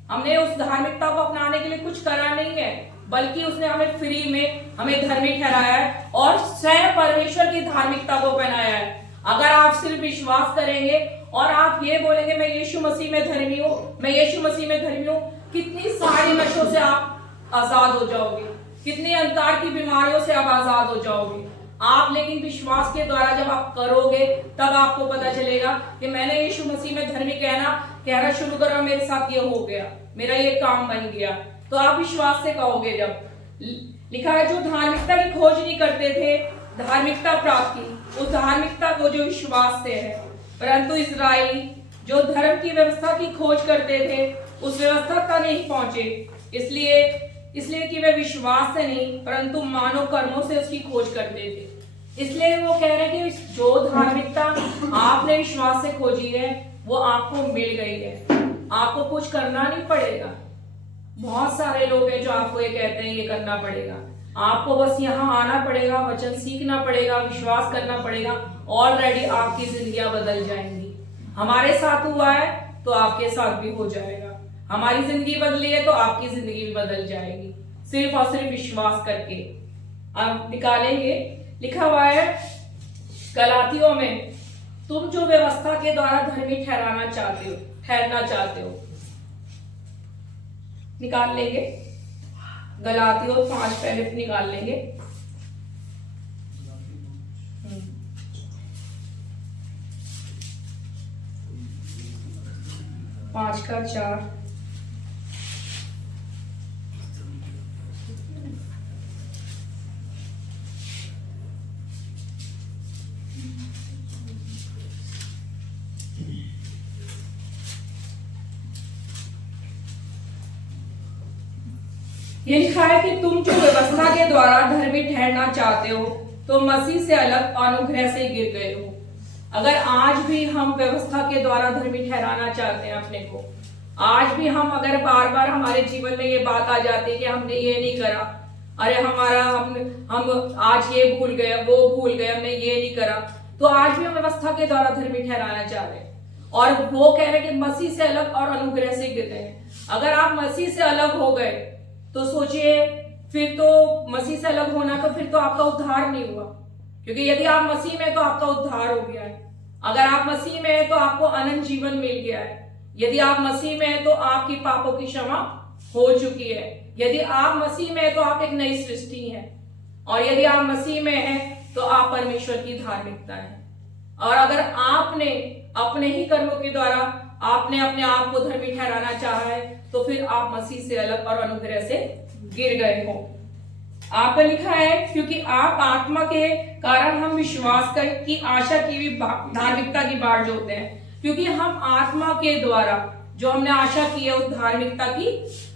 हमने उस धार्मिकता को अपनाने के लिए कुछ करा नहीं है, बल्कि उसने हमें फ्री में हमें धर्मी ठहराया है और स्वयं परमेश्वर की धार्मिकता को पहनाया है। अगर आप सिर्फ विश्वास करेंगे और आप ये बोलेंगे मैं यीशु मसीह में धर्मी हूँ, मैं यीशु मसीह में धर्मी हूँ, कितनी सारी नशों से आप आजाद हो जाओगे, कितनी अंधकार की बीमारियों से आप आजाद हो जाओगे। आप लेकिन विश्वास के द्वारा जब आप करोगे तब आपको पता चलेगा कि मैंने यीशु मसीह में धर्मी कहना शुरू करा, मेरे साथ ये हो गया, मेरा ये काम बन गया, तो आप विश्वास से कहोगे। जब लिखा है जो धार्मिकता की खोज नहीं करते थे धार्मिकता प्राप्त की, उस धार्मिकता को जो विश्वास से है। परंतु इस्राएली जो धर्म की व्यवस्था की खोज करते थे उस व्यवस्था तक नहीं पहुंचे, इसलिए कि वे विश्वास से नहीं परंतु मानव कर्मों से उसकी खोज करते थे। इसलिए वो कह रहे हैं कि जो धार्मिकता आपने विश्वास से खोजी है वो आपको मिल गई है, आपको कुछ करना नहीं पड़ेगा। बहुत सारे लोग हैं जो आपको ये कहते हैं ये करना पड़ेगा, आपको बस यहाँ आना पड़ेगा, वचन सीखना पड़ेगा, विश्वास करना पड़ेगा, ऑलरेडी आपकी जिंदगियां बदल जाएंगी। हमारे साथ हुआ है तो आपके साथ भी हो जाएगा, हमारी जिंदगी बदली है तो आपकी जिंदगी भी बदल जाएगी, सिर्फ और सिर्फ विश्वास करके। अब निकालेंगे, लिखा हुआ है गलातियों में, तुम जो व्यवस्था के द्वारा धर्मी ठहरना चाहते हो, निकाल लेंगे। गलातियों 5 पहले निकाल लेंगे। 5 का 4, ये लिखा है कि तुम जो व्यवस्था के द्वारा धर्मी ठहरना चाहते हो तो मसीह से अलग अनुग्रह से गिर गए हो। अगर आज भी हम व्यवस्था के द्वारा धर्मी ठहराना चाहते हैं अपने को, आज भी हम अगर बार बार हमारे जीवन में ये बात आ जाती है कि हमने ये नहीं करा, अरे हम आज ये भूल गए, वो भूल गए, हमने ये नहीं करा, तो आज भी हम व्यवस्था के द्वारा धर्मी ठहराना चाह रहे हैं, और वो कह रहे हैं कि मसीह से अलग और अनुग्रह से गिर गए हैं। अगर आप मसीह से अलग हो गए तो सोचिए, फिर तो मसीह से अलग होना तो फिर तो आपका उद्धार नहीं हुआ, क्योंकि यदि आप मसीह में तो आपका उद्धार हो गया है। अगर आप मसीह में हैं तो आपको अनंत जीवन मिल गया है। यदि आप मसीह में हैं तो आपकी पापों की क्षमा हो चुकी है। यदि आप मसीह में हैं तो आप एक नई सृष्टि हैं, और यदि आप मसीह में हैं तो आप परमेश्वर की धार्मिकता है। और अगर आपने अपने ही कर्मों के द्वारा आपने अपने आप को धर्मी ठहराना चाहा है तो फिर आप मसीह से अलग और अनुग्रह से गिर गए हो। आपने लिखा है, क्योंकि आप आत्मा के कारण हम विश्वास कर की आशा की भी धार्मिकता की बाट जोते हैं, क्योंकि हम आत्मा के द्वारा जो हमने आशा की है उस धार्मिकता की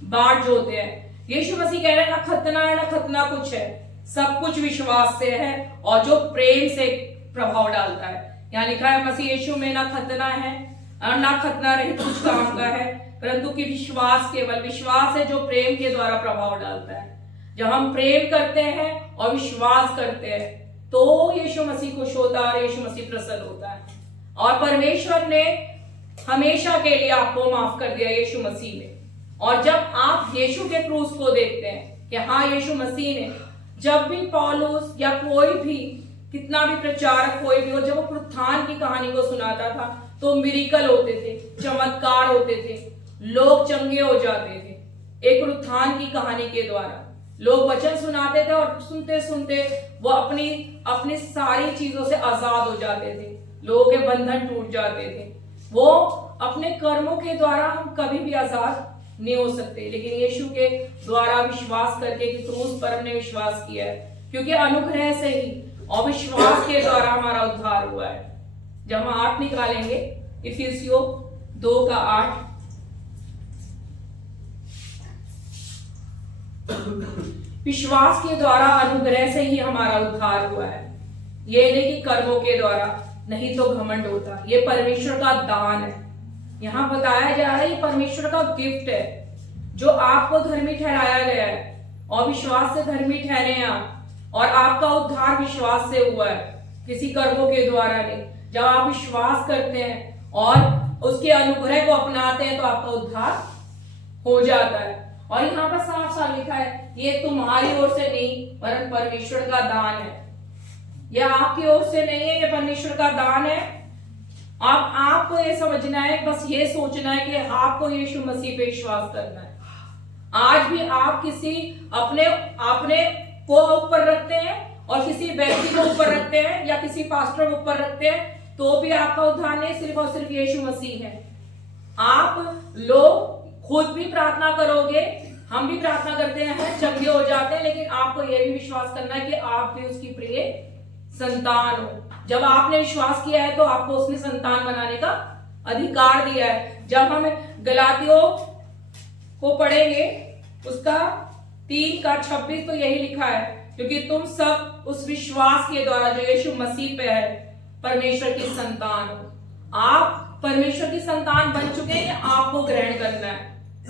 बाट जोते हैं। यीशु मसीह कह रहे हैं, ना खतना है ना खतना कुछ है, सब कुछ विश्वास से है और जो प्रेम से प्रभाव डालता है। यहाँ लिखा है मसीह यीशु में ना खतना है और ना खतना रहित कुछ काम का है, परंतु कि विश्वास, केवल विश्वास है जो प्रेम के द्वारा प्रभाव डालता है। जब हम प्रेम करते हैं और विश्वास करते हैं तो यीशु मसीह खुश होता है और यीशु मसीह प्रसन्न होता है। और परमेश्वर ने हमेशा के लिए आपको माफ कर दिया यीशु मसीह में। और जब आप यीशु के क्रूस को देखते हैं कि हाँ, यीशु मसीह ने, जब भी पौलुस या कोई भी कितना भी प्रचारक कोई भी हो, जब वो पुनरुत्थान की कहानी को सुनाता था तो मिरेकल होते थे, चमत्कार होते थे, लोग चंगे हो जाते थे। एक पुनरुत्थान की कहानी के द्वारा लोग वचन सुनाते थे और सुनते सुनते वो अपनी सारी चीजों से आजाद हो जाते थे, लोगों के बंधन टूट जाते थे। वो अपने कर्मों के द्वारा हम कभी भी आजाद नहीं हो सकते, लेकिन यीशु के द्वारा विश्वास करके कि क्रूस पर हमने विश्वास किया है, क्योंकि अनुग्रह से ही और विश्वास के द्वारा हमारा उद्धार हुआ है। जब हम 8 निकालेंगे, इफिसियों 2:8, विश्वास के द्वारा अनुग्रह से ही हमारा उद्धार हुआ है, ये नहीं कि कर्मों के द्वारा, नहीं तो घमंड होता। ये परमेश्वर का दान है। यहाँ बताया जा रहा है ये परमेश्वर का गिफ्ट है जो आपको धर्मी ठहराया गया है, और विश्वास से धर्मी ठहरे हैं आप, और आपका उद्धार विश्वास से हुआ है, किसी कर्मों के द्वारा नहीं। जब आप विश्वास करते हैं और उसके अनुग्रह को अपनाते हैं तो आपका उद्धार हो जाता है। और यहाँ पर साफ साफ लिखा है, ये तुम्हारी ओर से नहीं वरन परमेश्वर का दान है। यह आपकी ओर से नहीं है, ये परमेश्वर का दान है। आपको ये समझना है, बस ये सोचना है कि आपको यीशु मसीह पे विश्वास करना है। आज भी आप किसी अपने को ऊपर रखते हैं और किसी व्यक्ति को ऊपर रखते हैं या किसी पास्टर को ऊपर रखते हैं, तो भी आपका उद्धार नहीं, सिर्फ और सिर्फ यीशु मसीह है। आप लोग खुद भी प्रार्थना करोगे, हम भी प्रार्थना करते हैं, चंगे हो जाते हैं, लेकिन आपको यह भी विश्वास करना है कि आप भी उसकी प्रिय संतान हो। जब आपने विश्वास किया है तो आपको उसने संतान बनाने का अधिकार दिया है। जब हम गलातियों को पढ़ेंगे उसका 3:26 तो यही लिखा है, क्योंकि तुम सब उस विश्वास के द्वारा जो यीशु मसीह पे है परमेश्वर की संतान हो। आप परमेश्वर की संतान बन चुके हैं, ये आपको ग्रहण करना है,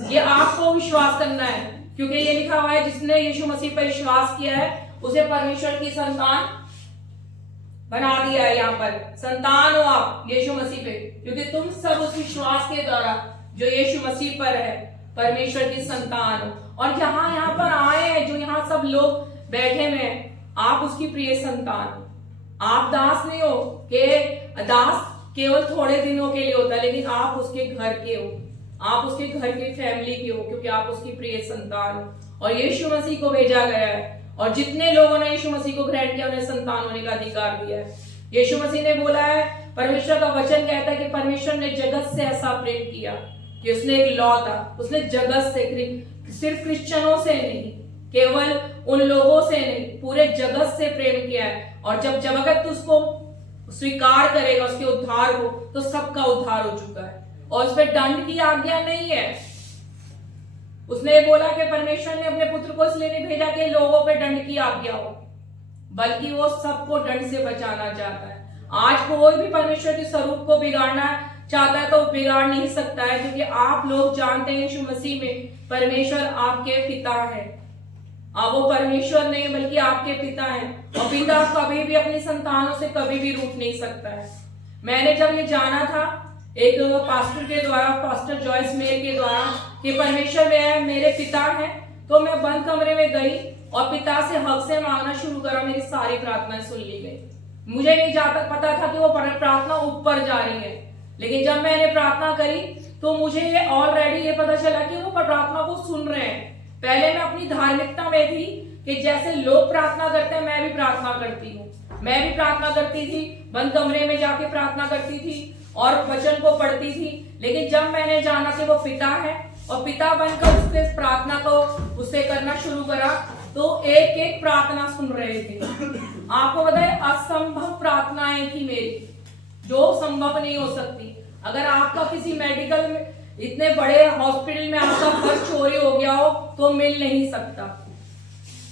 ये आपको विश्वास करना है, क्योंकि ये लिखा हुआ है जिसने यीशु मसीह पर विश्वास किया है उसे परमेश्वर की संतान बना दिया है। यहाँ पर संतान हो आप यीशु मसीह पे, क्योंकि तुम सब उस विश्वास के द्वारा जो यीशु मसीह पर है परमेश्वर की संतान हो। और यहाँ पर आए हैं जो यहाँ सब लोग बैठे हुए हैं, आप उसकी प्रिय संतान हो। आप दास नहीं हो, कि दास केवल थोड़े दिनों के लिए होता है, लेकिन आप उसके घर के हो, आप उसके घर की फैमिली के हो, क्योंकि आप उसकी प्रिय संतान हो। और यीशु मसीह को भेजा गया है, और जितने लोगों ने यीशु मसीह को ग्रहण किया उन्हें संतान होने का अधिकार दिया है। यीशु मसीह ने बोला है, परमेश्वर का वचन कहता है कि परमेश्वर ने जगत से ऐसा प्रेम किया कि उसने एक लौता, उसने जगत से, सिर्फ क्रिश्चियनों से नहीं, केवल उन लोगों से नहीं, पूरे जगत से प्रेम किया है। और जब जगत उसको स्वीकार करेगा, उसके उद्धार हो, तो सबका उद्धार हो चुका है और उस पर दंड की आज्ञा नहीं है। उसने बोला कि परमेश्वर ने अपने पुत्र को इसलिए नहीं भेजा कि लोगों पे दंड की आज्ञा हो, बल्कि वो सबको दंड से बचाना चाहता है। आज कोई भी परमेश्वर के स्वरूप को बिगाड़ना चाहता है तो बिगाड़ नहीं सकता है, क्योंकि आप लोग जानते हैं यीशु मसीह में परमेश्वर आपके पिता है, वो परमेश्वर नहीं बल्कि आपके पिता हैं, और पिता कभी भी अपनी संतानों से कभी भी रूठ नहीं सकता है। मैंने जब ये जाना था एक पास्टर के द्वारा, पास्टर जॉयस मेयर के द्वारा, कि परमेश्वर मेरे पिता हैं, तो मैं बंद कमरे में गई और पिता से हक से मांगना शुरू करा। मेरी सारी प्रार्थनाएं सुन ली गई। मुझे नहीं जाता पता था कि वो प्रार्थना ऊपर जा रही है, लेकिन जब मैंने प्रार्थना करी तो मुझे ऑलरेडी ये पता चला कि वो प्रार्थना को सुन रहे हैं। पहले मैं अपनी धार्मिकता में थी कि जैसे लोग प्रार्थना करते हैं मैं भी प्रार्थना करती हूँ। मैं भी प्रार्थना करती थी, बंद कमरे में जाके प्रार्थना करती थी और वचन को पढ़ती थी। लेकिन जब मैंने जाना कि वो पिता है और पिता बनकर उसके प्रार्थना को उससे करना शुरू करा, तो एक एक प्रार्थना सुन रहे थे। आपको बताए असंभव प्रार्थनाएं थी मेरी, जो संभव नहीं हो सकती। अगर आपका किसी मेडिकल में, इतने बड़े हॉस्पिटल में आपका पर्स चोरी हो गया हो तो मिल नहीं सकता,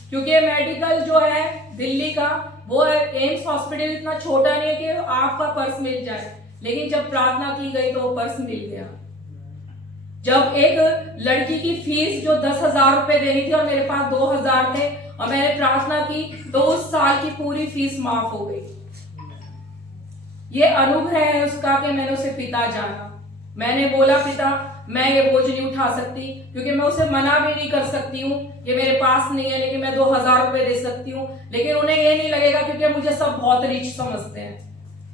क्योंकि मेडिकल जो है दिल्ली का, वो एम्स हॉस्पिटल इतना छोटा नहीं है कि आपका पर्स मिल जाए। लेकिन जब प्रार्थना की गई तो वो पर्स मिल गया। जब एक लड़की की फीस जो 10,000 रुपए देनी थी और मेरे पास 2,000 थे और मैंने प्रार्थना की तो उस साल की पूरी फीस माफ हो गई। ये अनुभव है उसका कि मैंने उसे पिता जाना। मैंने बोला पिता मैं ये बोझ नहीं उठा सकती, क्योंकि मैं उसे मना भी नहीं कर सकती हूँ कि मेरे पास नहीं है, लेकिन मैं 2,000 रुपए दे सकती हूँ। लेकिन उन्हें ये नहीं लगेगा, क्योंकि मुझे सब बहुत रिच समझते हैं।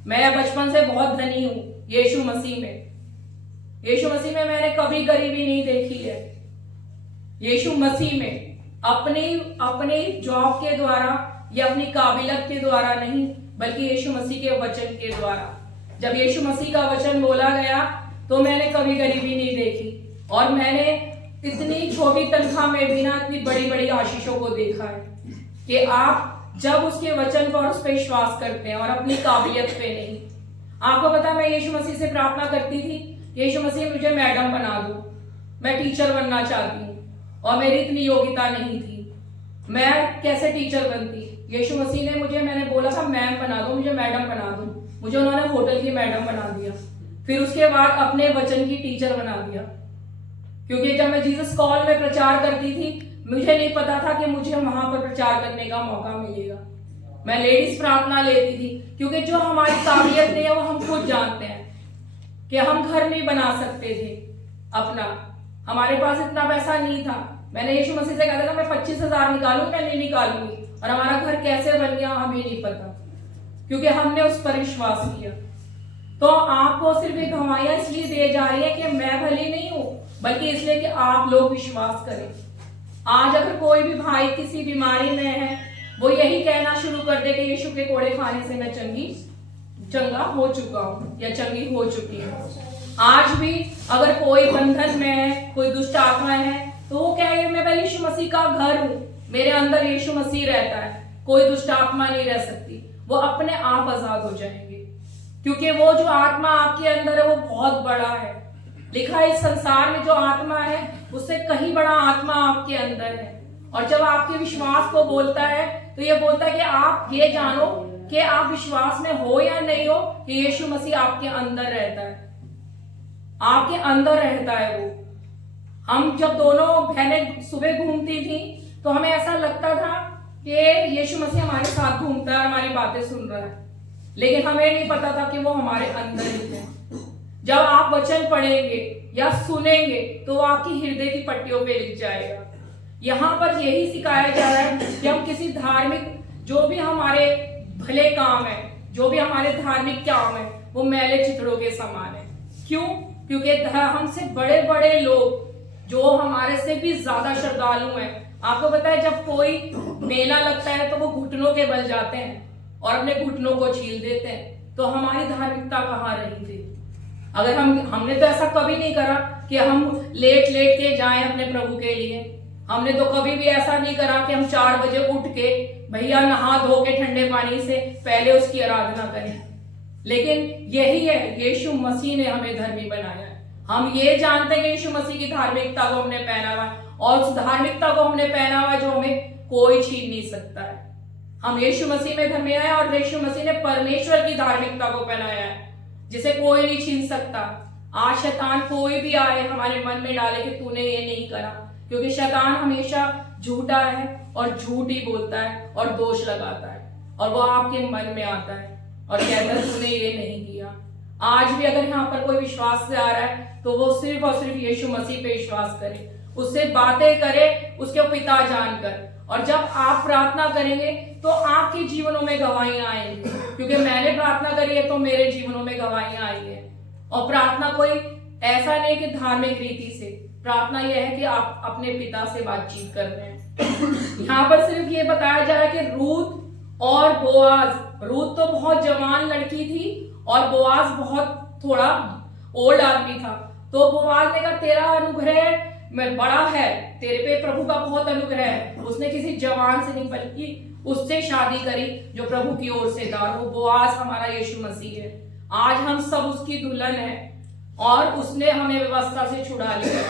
मैं बचपन से बहुत धनी हूँ यीशु मसीह में। यीशु मसीह में मैंने कभी गरीबी नहीं देखी है। यीशु मसीह में अपनी जॉब के द्वारा या अपनी काबिलियत के द्वारा नहीं, बल्कि यीशु मसीह के वचन के द्वारा। जब यीशु मसीह का वचन बोला गया तो मैंने कभी गरीबी नहीं देखी, और मैंने इतनी छोटी तनख्वाह में भी ना इतनी बड़ी बड़ी आशीषों को देखा है कि आप जब उसके वचन पर उस पर विश्वास करते हैं और अपनी काबिलियत पे नहीं। आपको पता है मैं यीशु मसीह से प्रार्थना करती थी, यीशु मसीह मुझे मैडम बना दो, मैं टीचर बनना चाहती हूँ, और मेरी इतनी योग्यता नहीं थी, मैं कैसे टीचर बनती। यीशु मसीह ने मुझे, मैंने बोला था मैम बना दो, मुझे मैडम बना दो, मुझे उन्होंने होटल की मैडम बना दिया। फिर उसके बाद अपने वचन की टीचर बना दिया, क्योंकि जब मैं जीसस कॉल में प्रचार करती थी मुझे नहीं पता था कि मुझे वहां पर प्रचार करने का मौका मिलेगा। मैं लेडीज प्रार्थना लेती थी, क्योंकि जो हमारी काबिलियत नहीं है वो हम खुद जानते हैं कि हम घर नहीं बना सकते थे अपना, हमारे पास इतना पैसा नहीं था। मैंने यीशु मसीह से कहा था मैं 25,000 निकालूंगी, मैं नहीं निकालूंगी, और हमारा घर कैसे बन गया हमें नहीं पता, क्योंकि हमने उस पर विश्वास किया। तो आपको सिर्फ एक गवाहियां इसलिए दे जा रही है कि मैं भली नहीं हूं, बल्कि इसलिए कि आप लोग विश्वास करें। आज अगर कोई भी भाई किसी बीमारी में है, वो यही कहना शुरू कर दे कि यीशु के कोड़े खाने से मैं चंगा हो चुका हूं या चंगी हो चुकी हूं। आज भी अगर कोई बंधन में है, कोई दुष्ट आत्मा है, तो वो कहे मैं भाई यीशु मसीह का घर हूं, मेरे अंदर यीशु मसीह रहता है, कोई दुष्ट आत्मा नहीं रह सकती। वो अपने आप आजाद हो जाएंगे, क्योंकि वो जो आत्मा आपके अंदर है वो बहुत बड़ा है। लिखा है इस संसार में जो आत्मा है उससे कहीं बड़ा आत्मा आपके अंदर है। और जब आपके विश्वास को बोलता है तो ये बोलता है कि आप ये जानो कि आप विश्वास में हो या नहीं हो कि यीशु मसीह आपके अंदर रहता है, आपके अंदर रहता है वो। हम जब दोनों बहनें सुबह घूमती थी तो हमें ऐसा लगता था कि यीशु मसीह हमारे साथ घूमता है, हमारी बातें सुन रहा है, लेकिन हमें नहीं पता था कि वो हमारे अंदर ही है। जब आप वचन पढ़ेंगे या सुनेंगे तो वो आपकी हृदय की पट्टियों पे लिख जाएगा। यहाँ पर यही सिखाया जा रहा है कि हम किसी धार्मिक, जो भी हमारे भले काम है, जो भी हमारे धार्मिक काम है, वो मैले चिथड़ों के समान है। क्यों? क्योंकि हमसे बड़े बड़े लोग जो हमारे से भी ज्यादा श्रद्धालु हैं, आपको पता है जब कोई मेला लगता है तो वो घुटनों के बल जाते हैं और अपने घुटनों को छील देते हैं। तो हमारी धार्मिकता कहाँ रही थी? अगर हमने तो ऐसा कभी नहीं करा कि हम लेट के जाएं अपने प्रभु के लिए। हमने तो कभी भी ऐसा नहीं करा कि हम 4 बजे उठ के भैया नहा धो के ठंडे पानी से पहले उसकी आराधना करें। लेकिन यही है, यीशु मसीह ने हमें धर्मी बनाया है। हम ये जानते हैं कि यीशु मसीह की धार्मिकता को हमने पहना हुआ है, और उस धार्मिकता को हमने पहना हुआ है जो हमें कोई छीन नहीं सकता है। हम यीशु मसीह में धर्मी हैं और यीशु मसीह ने परमेश्वर की धार्मिकता को पहनाया है, जिसे कोई नहीं छीन सकता। आज शैतान कोई भी आए हमारे मन में डाले कि तूने ये नहीं करा, क्योंकि शैतान हमेशा झूठा है और झूठ ही बोलता है और दोष लगाता है, और वो आपके मन में आता है और कहता है तूने ये नहीं किया। आज भी अगर यहाँ पर कोई विश्वास से आ रहा है तो वो सिर्फ और सिर्फ यीशु मसीह पे विश्वास करे, उससे बातें करे उसके पिता जानकर। और जब आप प्रार्थना करेंगे तो आपके जीवनों में गवाहियां आएंगी, क्योंकि मैंने प्रार्थना करी है तो मेरे जीवनों में गवाहियां आई है। और प्रार्थना कोई ऐसा नहीं कि धार्मिक रीति से, प्रार्थना यह है कि आप अपने पिता से बातचीत कर रहे हैं। यहाँ पर सिर्फ ये बताया जा रहा है कि रूत और बोआज, रूत तो बहुत जवान लड़की थी और बोआज बहुत थोड़ा ओल्ड आदमी था। तो बोआज ने कहा तेरा अनुग्रह मैं बड़ा है, तेरे पे प्रभु का बहुत अनुग्रह है। उसने किसी जवान से नहीं बल्कि उससे शादी करी जो प्रभु की ओर से था। वो बोआज हमारा यीशु मसीह है। आज हम सब उसकी दुल्हन है और उसने हमें व्यवस्था से छुड़ा लिया।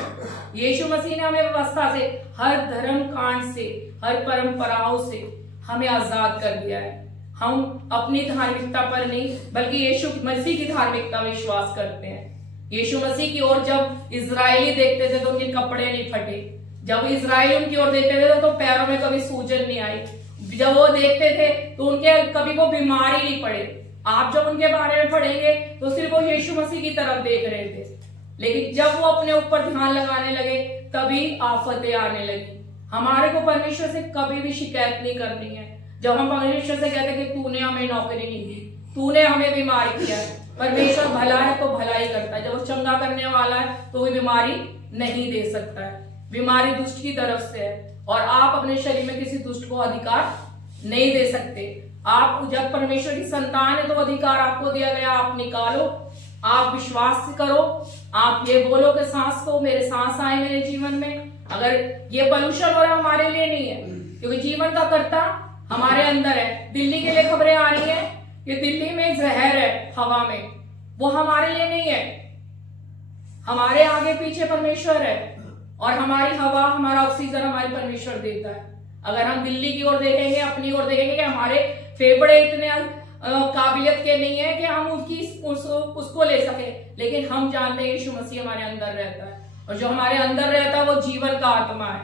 यीशु मसीह ने हमें व्यवस्था से, हर धर्म कांड से, हर परंपराओं से हमें आजाद कर दिया है। हम अपनी धार्मिकता पर नहीं बल्कि यीशु मसीह की धार्मिकता में विश्वास करते हैं। यीशु मसीह की ओर जब इजरायली देखते थे तो उनके कपड़े नहीं फटे, जब इजरायली उनकी ओर देखते थे तो पैरों में कभी सूजन नहीं आई, जब वो देखते थे तो उनके कभी वो बीमारी नहीं पड़े। आप जब उनके बारे में पढ़ेंगे तो सिर्फ वो यीशु मसीह की तरफ देख रहे थे, लेकिन जब वो अपने ऊपर ध्यान लगाने लगे तभी आफतें आने लगी। हमारे को परमेश्वर से कभी भी शिकायत नहीं करनी है। जब हम परमेश्वर से कहते हैं कि तूने हमें नौकरी नहीं दी, तूने हमें बीमार किया है, परमेश्वर भला है तो भला ही करता है। जब वो चंगा करने वाला है तो वो बीमारी नहीं दे सकता है। बीमारी दुष्ट की तरफ से है और आप अपने शरीर में किसी दुष्ट को अधिकार नहीं दे सकते। आप जब परमेश्वर की संतान है तो अधिकार आपको दिया गया, आप निकालो, आप विश्वास करो, आप ये बोलो कि सांस को मेरे सांस आए मेरे जीवन में। अगर ये पोल्यूशन हो रहा हमारे लिए नहीं है, क्योंकि जीवन का कर्ता हमारे अंदर है। दिल्ली के लिए खबरें आ रही है कि दिल्ली में जहर है हवा में, वो हमारे लिए नहीं है। हमारे आगे पीछे परमेश्वर है और हमारी हवा, हमारा ऑक्सीजन हमारे परमेश्वर देता है। अगर हम दिल्ली की ओर देखेंगे, अपनी ओर देखेंगे कि हमारे फेफड़े इतने काबिलियत के नहीं है कि हम उसको ले सके, लेकिन हम जानते हैं यीशु मसीह हमारे अंदर रहता है और जो हमारे अंदर रहता है वो जीवन का आत्मा है,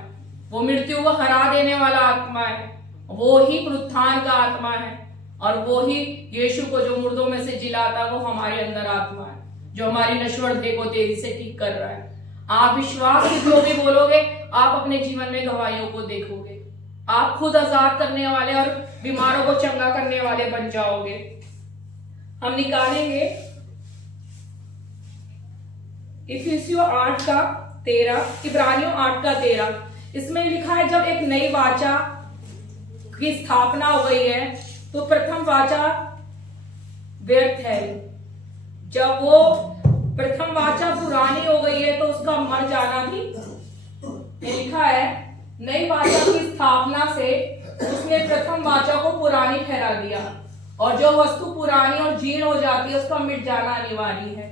वो मृत्यु को हरा देने वाला आत्मा है, वो ही पुनरुत्थान का आत्मा है और वो ही यीशु को जो मुर्दों में से जिलाता है वो हमारे अंदर आत्मा है जो हमारी नश्वर देह को तेजी से ठीक कर रहा है। आप विश्वास से जो भी बोलोगे आप अपने जीवन में गवाहियों को देखोगे। आप खुद आजाद करने वाले और बीमारों को चंगा करने वाले बन जाओगे। हम निकालेंगे इफिसियों 8:13, इब्रानियों 8:13। इसमें लिखा है जब एक नई वाचा की स्थापना हो गई है तो प्रथम वाचा व्यर्थ है। जब वो प्रथम वाचा पुरानी हो गई है तो उसका मर जाना भी, लिखा है नई वाचा की स्थापना से उसने प्रथम वाचा को पुरानी ठहरा दिया और जो वस्तु पुरानी और जीर्ण हो जाती है उसका मिट जाना अनिवार्य है।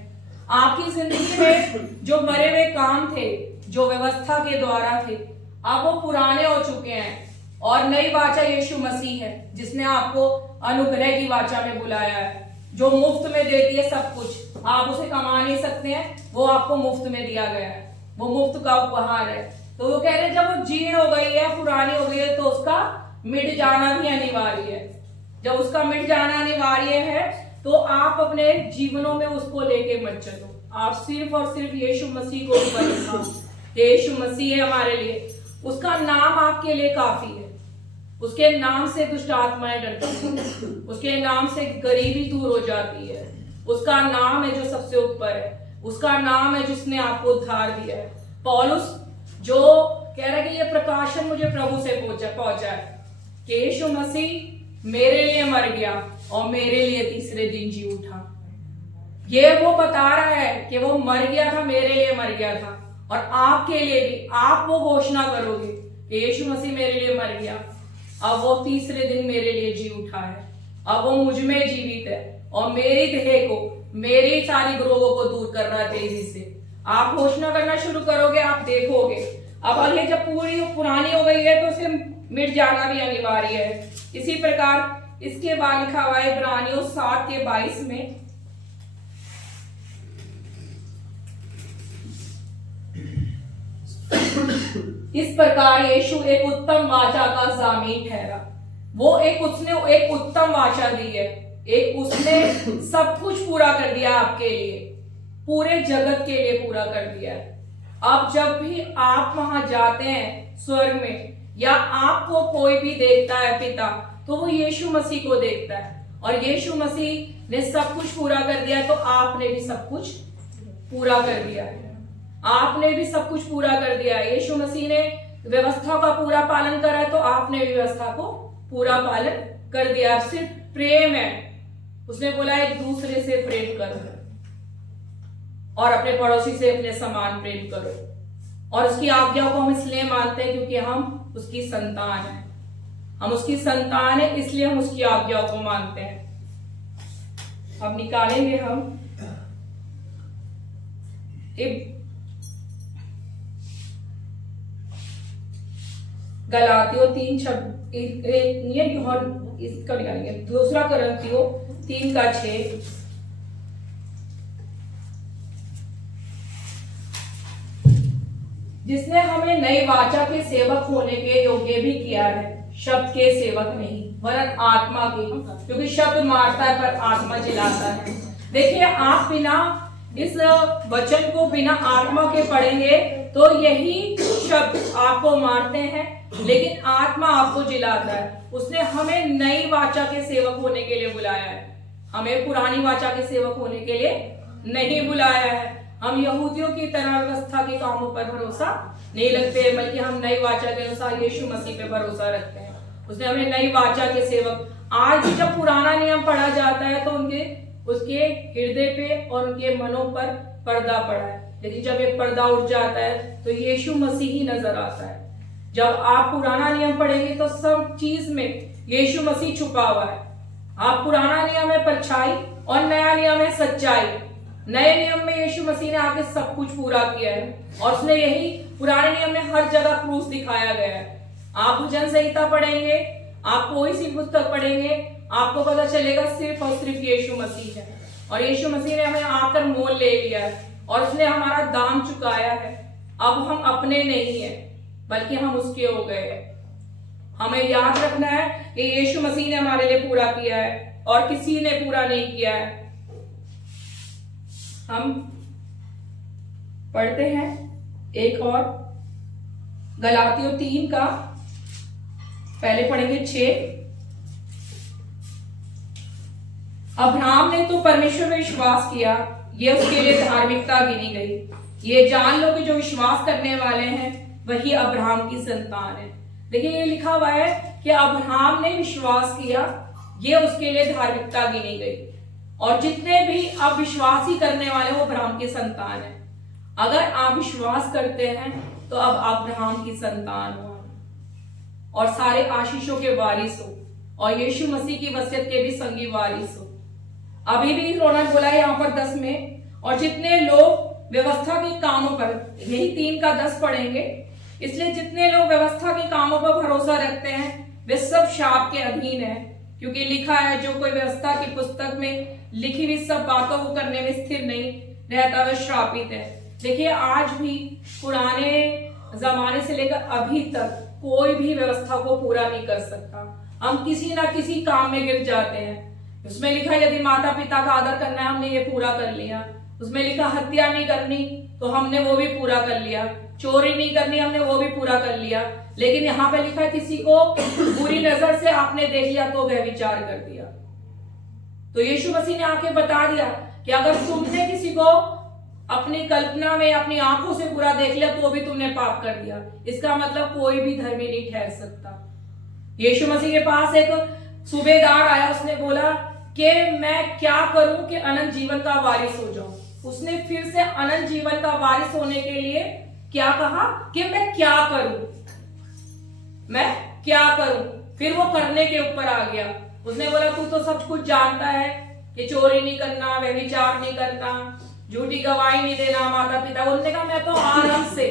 आपकी जिंदगी में जो मरे हुए काम थे, जो व्यवस्था के द्वारा थे, अब वो पुराने हो चुके हैं और नई वाचा यीशु मसीह है जिसने आपको अनुग्रह की वाचा में बुलाया है, जो मुफ्त में देती है सब कुछ। आप उसे कमा नहीं सकते हैं, वो आपको मुफ्त में दिया गया है, वो मुफ्त का उपहार है। तो वो कह रहे हैं जब वो जीर्ण हो गई है, पुरानी हो गई है तो उसका मिट जाना भी अनिवार्य है। जब उसका मिट जाना अनिवार्य है तो आप अपने जीवनों में उसको लेके मत चलो। आप सिर्फ और सिर्फ यीशु मसीह को ऊपर, यीशु मसीह है हमारे लिए, उसका नाम आपके लिए काफी है। उसके नाम से दुष्ट आत्माएं डरती हैं, उसके नाम से गरीबी दूर हो जाती है। उसका नाम है जो सबसे ऊपर है, उसका नाम है जिसने आपको उद्धार दिया है। पौलुस जो कह रहा है कि ये प्रकाशन मुझे प्रभु से पहुंचा है कि यीशु मसीह मेरे लिए मर गया और मेरे लिए तीसरे दिन जी उठा। ये वो बता रहा है कि वो मर गया था, मेरे लिए मर गया था और आपके लिए भी। आप वो घोषणा करोगे कि यीशु मसीह मेरे लिए मर गया, अब वो तीसरे दिन मेरे लिए जी उठा है, अब वो मुझ में जीवित है और मेरी देह को, मेरी सारी रोगों को दूर कर रहा है तेजी से। आप घोषणा करना शुरू करोगे, आप देखोगे। अब ये जब पूरी पुरानी हो गई है तो उसे मिट जाना भी अनिवार्य है। इसी प्रकार इसके बाद लिखा हुआ है इब्रानियों 7:22 में, इस प्रकार यीशु एक उत्तम वाचा का जामीन ठहरा। उसने एक उत्तम वाचा दी है, उसने सब कुछ पूरा कर दिया आपके लिए, पूरे जगत के लिए पूरा कर दिया है। अब जब भी आप वहां जाते हैं स्वर्ग में, या आपको कोई भी देखता है पिता, तो वो यीशु मसीह को देखता है, और यीशु मसीह ने सब कुछ पूरा कर दिया, तो आपने भी सब कुछ पूरा कर दिया है। आपने भी सब कुछ पूरा कर दिया है। यीशु मसीह ने व्यवस्था का पूरा पालन करा है, तो आपने भी व्यवस्था को पूरा पालन कर दिया। अब सिर्फ प्रेम है। उसने बोला एक दूसरे से प्रेम करो, और अपने पड़ोसी से अपने समान प्रेम करो। और उसकी आज्ञा को हम इसलिए मानते हैं क्योंकि हम उसकी संतान हैं। हम उसकी संतान है, इसलिए हम उसकी आज्ञा को मानते हैं। अब निकालेंगे हम गलातियों 3 शब्द इसका निकालेंगे, 2 कुरिन्थियों 3:6। जिसने हमें नई वाचा के सेवक होने के योग्य भी किया है, शब्द के सेवक नहीं वरन आत्मा के, क्योंकि शब्द मारता है पर आत्मा जिलाता है। देखिए, आप बिना इस वचन को बिना आत्मा के पढ़ेंगे तो यही शब्द आपको मारते हैं, लेकिन आत्मा आपको जिलाता है। उसने हमें नई वाचा के सेवक होने के लिए बुलाया है, हमें पुरानी वाचा के सेवक होने के लिए नहीं बुलाया है। हम यहूदियों की तरह व्यवस्था के कामों पर भरोसा नहीं रखते, बल्कि हम नई वाचा के अनुसार यीशु मसीह पे भरोसा रखते हैं। उसने हमें नई वाचा के सेवक, आज भी जब पुराना नियम पढ़ा जाता है तो उसके हृदय पे और उनके मनों पर पर्दा पड़ा है, लेकिन जब एक पर्दा उठ जाता है तो यीशु मसीह ही नजर आता है। जब आप पुराना नियम पढ़ेंगे तो सब चीज में यीशु मसीह छुपा हुआ है। आप पुराना नियम है परछाई और नया नियम है सच्चाई। नए नियम में यीशु मसीह ने आके सब कुछ पूरा किया है, और उसने यही पुराने नियम में हर जगह क्रूस दिखाया गया है। आप भजन संहिता पढ़ेंगे, आप कोई सी पुस्तक पढ़ेंगे, आपको पता चलेगा सिर्फ और सिर्फ यीशु मसीह है, और यीशु मसीह ने हमें आकर मोल ले लिया है, और उसने हमारा दाम चुकाया है। अब हम अपने नहीं है, बल्कि हम उसके हो गए हैं। हमें याद रखना है कि यीशु मसीह ने हमारे लिए पूरा किया है और किसी ने पूरा नहीं किया है। हम पढ़ते हैं एक और गलातियों 3 का, पहले पढ़ेंगे 6। अब्राहम ने तो परमेश्वर में विश्वास किया, ये उसके लिए धार्मिकता गिनी गई। ये जान लो कि जो विश्वास करने वाले हैं वही अब्राहम की संतान है। देखिए, ये लिखा हुआ है कि अब्राहम ने विश्वास किया, ये उसके लिए धार्मिकता गिनी गई। और जितने भी अविश्वासी करने वाले वो अब्राहम की संतान है। अगर आप विश्वास करते हैं तो अब अब्राहम की संतान हो और सारे आशीषों के वारिस हो, और यीशु मसीह की वसीयत के भी संगी वारिस हो। अभी भी रौनक बोला है यहाँ पर 10 में, और जितने लोग व्यवस्था के कामों पर, यही 3 का 10 पढ़ेंगे, इसलिए जितने लोग व्यवस्था के कामों पर भरोसा रखते हैं वे सब शाप के अधीन है, क्योंकि लिखा है जो कोई व्यवस्था की पुस्तक में लिखी हुई सब बातों को करने में स्थिर नहीं रहता वह श्रापित है। देखिए, आज भी पुराने जमाने से लेकर अभी तक कोई भी व्यवस्था को पूरा नहीं कर सकता। हम किसी ना किसी काम में गिर जाते हैं। उसमें लिखा यदि माता पिता का आदर करना है, हमने ये पूरा कर लिया। उसमें लिखा हत्या नहीं करनी, तो हमने वो भी पूरा कर लिया। चोरी नहीं करनी, हमने वो भी पूरा कर लिया। लेकिन यहाँ पे लिखा है किसी को बुरी नजर से आपने देख लिया तो वह विचार कर दिया। तो यीशु मसीह ने आके बता दिया कि अगर तुमने किसी को अपनी कल्पना में अपनी आंखों से बुरा देख लिया तो भी तुमने पाप कर दिया। इसका मतलब कोई भी धर्मी नहीं ठहर सकता। यीशु मसीह के पास एक सूबेदार आया, उसने बोला कि मैं क्या करूं कि अनंत जीवन का वारिस हो जाऊं। उसने फिर से अनंत जीवन का वारिस होने के लिए क्या कहा कि मैं क्या करूं, मैं क्या करूं। फिर वो करने के ऊपर आ गया। उसने बोला तू तो सब कुछ जानता है कि चोरी नहीं करना, व्यभिचार नहीं करना, झूठी गवाही नहीं देना, माता पिता। उन्होंने कहा मैं तो आरंभ से,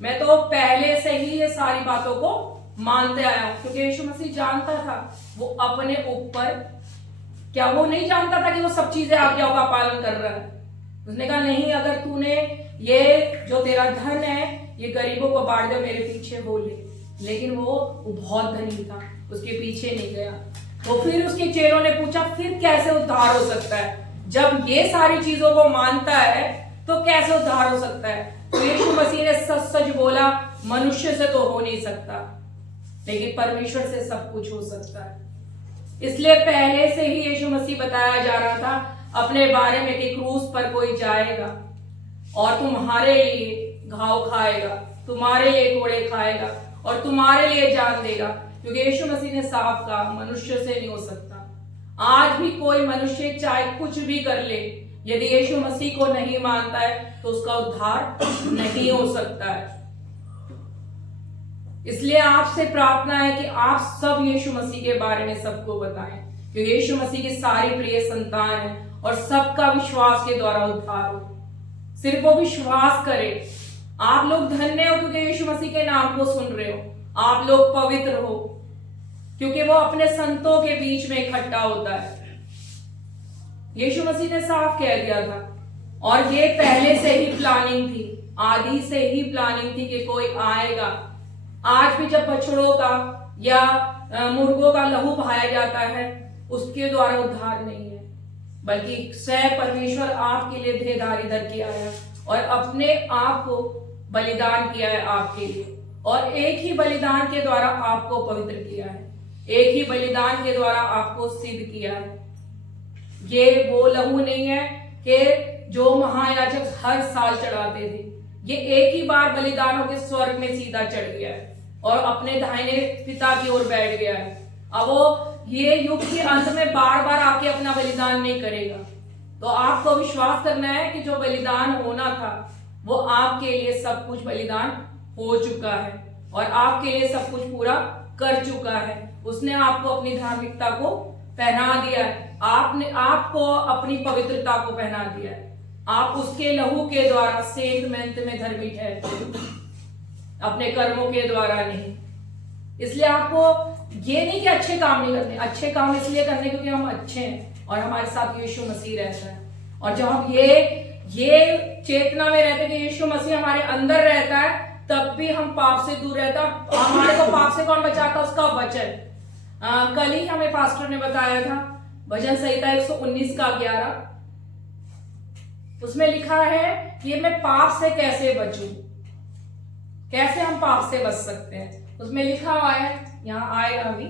मैं तो पहले से ही ये सारी बातों को मानते आया हूं, क्योंकि यीशु मसीह जानता था वो अपने ऊपर, क्या वो नहीं जानता था कि वो सब चीजें आज्ञाओं का पालन कर रहा है। उसने कहा नहीं, अगर तूने ये जो तेरा धन है ये गरीबों को बांट दे, मेरे पीछे बोले। लेकिन वो बहुत धनी था, उसके पीछे नहीं गया। तो फिर उसके चेलों ने पूछा, फिर कैसे उद्धार हो सकता है? जब ये सारी चीजों को मानता है तो कैसे उद्धार हो सकता है? तो यीशु मसीह ने सच सच बोला, मनुष्य से तो हो नहीं सकता, लेकिन परमेश्वर से सब कुछ हो सकता है। इसलिए पहले से ही यीशु मसीह बताया जा रहा था अपने बारे में कि क्रूस पर कोई जाएगा और तुम्हारे लिए घाव खाएगा, तुम्हारे लिए कोड़े खाएगा और तुम्हारे लिए जान देगा, क्योंकि यीशु मसीह ने साफ कहा मनुष्य से नहीं हो सकता। आज भी कोई मनुष्य चाहे कुछ भी कर ले, यदि यीशु मसीह को नहीं मानता है तो उसका उद्धार नहीं हो सकता है। इसलिए आपसे प्रार्थना है कि आप सब यीशु मसीह के बारे में सबको बताएं, क्योंकि यीशु मसीह की सारी प्रिय संतान है और सबका विश्वास के द्वारा उद्धार हो। सिर्फ वो विश्वास करे। आप लोग धन्य हो क्योंकि यीशु मसीह के नाम को सुन रहे हो। आप लोग पवित्र हो क्योंकि वो अपने संतों के बीच में इकट्ठा होता है। यीशु मसीह ने साफ कह दिया था, और ये पहले से ही प्लानिंग थी, आदि से ही प्लानिंग थी कि कोई आएगा। आज भी जब बछड़ों का या मुर्गों का लहू बहाया जाता है, उसके द्वारा उद्धार नहीं है, बल्कि स्वयं परमेश्वर आपके लिए देहधारी धर के आया और अपने आप को बलिदान किया है आपके लिए। और एक ही बलिदान के द्वारा आपको पवित्र किया है, एक ही बलिदान के द्वारा आपको सिद्ध किया है। ये वो लहू नहीं है कि जो महायाजक हर साल चढ़ाते थे। ये एक ही बार बलिदानों के स्वर्ग में सीधा चढ़ गया है और अपने दाहिने पिता की ओर बैठ गया है। अब वो ये युग के अंत में बार बार आके अपना बलिदान नहीं करेगा। तो आपको विश्वास करना है कि जो बलिदान होना था वो आपके लिए सब कुछ बलिदान हो चुका है और आपके लिए सब कुछ पूरा कर चुका है। उसने आपको अपनी धार्मिकता को पहना दिया है, आपको अपनी पवित्रता को पहना दिया है। आप उसके लहू के द्वारा सेंत मेंत में धर्मी ठहरते हो, अपने कर्मों के द्वारा नहीं। इसलिए आपको ये नहीं कि अच्छे काम नहीं करने, अच्छे काम इसलिए करने क्योंकि हम अच्छे हैं और हमारे साथ यीशु मसीह रहता है। और जब हम ये चेतना में रहते हैं कि यीशु मसीह हमारे अंदर रहता है, तब भी हम पाप से दूर रहता है। हमारे को पाप से कौन बचाता? उसका वचन। कल ही हमें पास्टर ने बताया था, भजन संहिता 119 का 11, उसमें लिखा है कि मैं पाप से कैसे बचूं, कैसे हम पाप से बच सकते हैं। उसमें लिखा हुआ है, यहां आएगा अभी,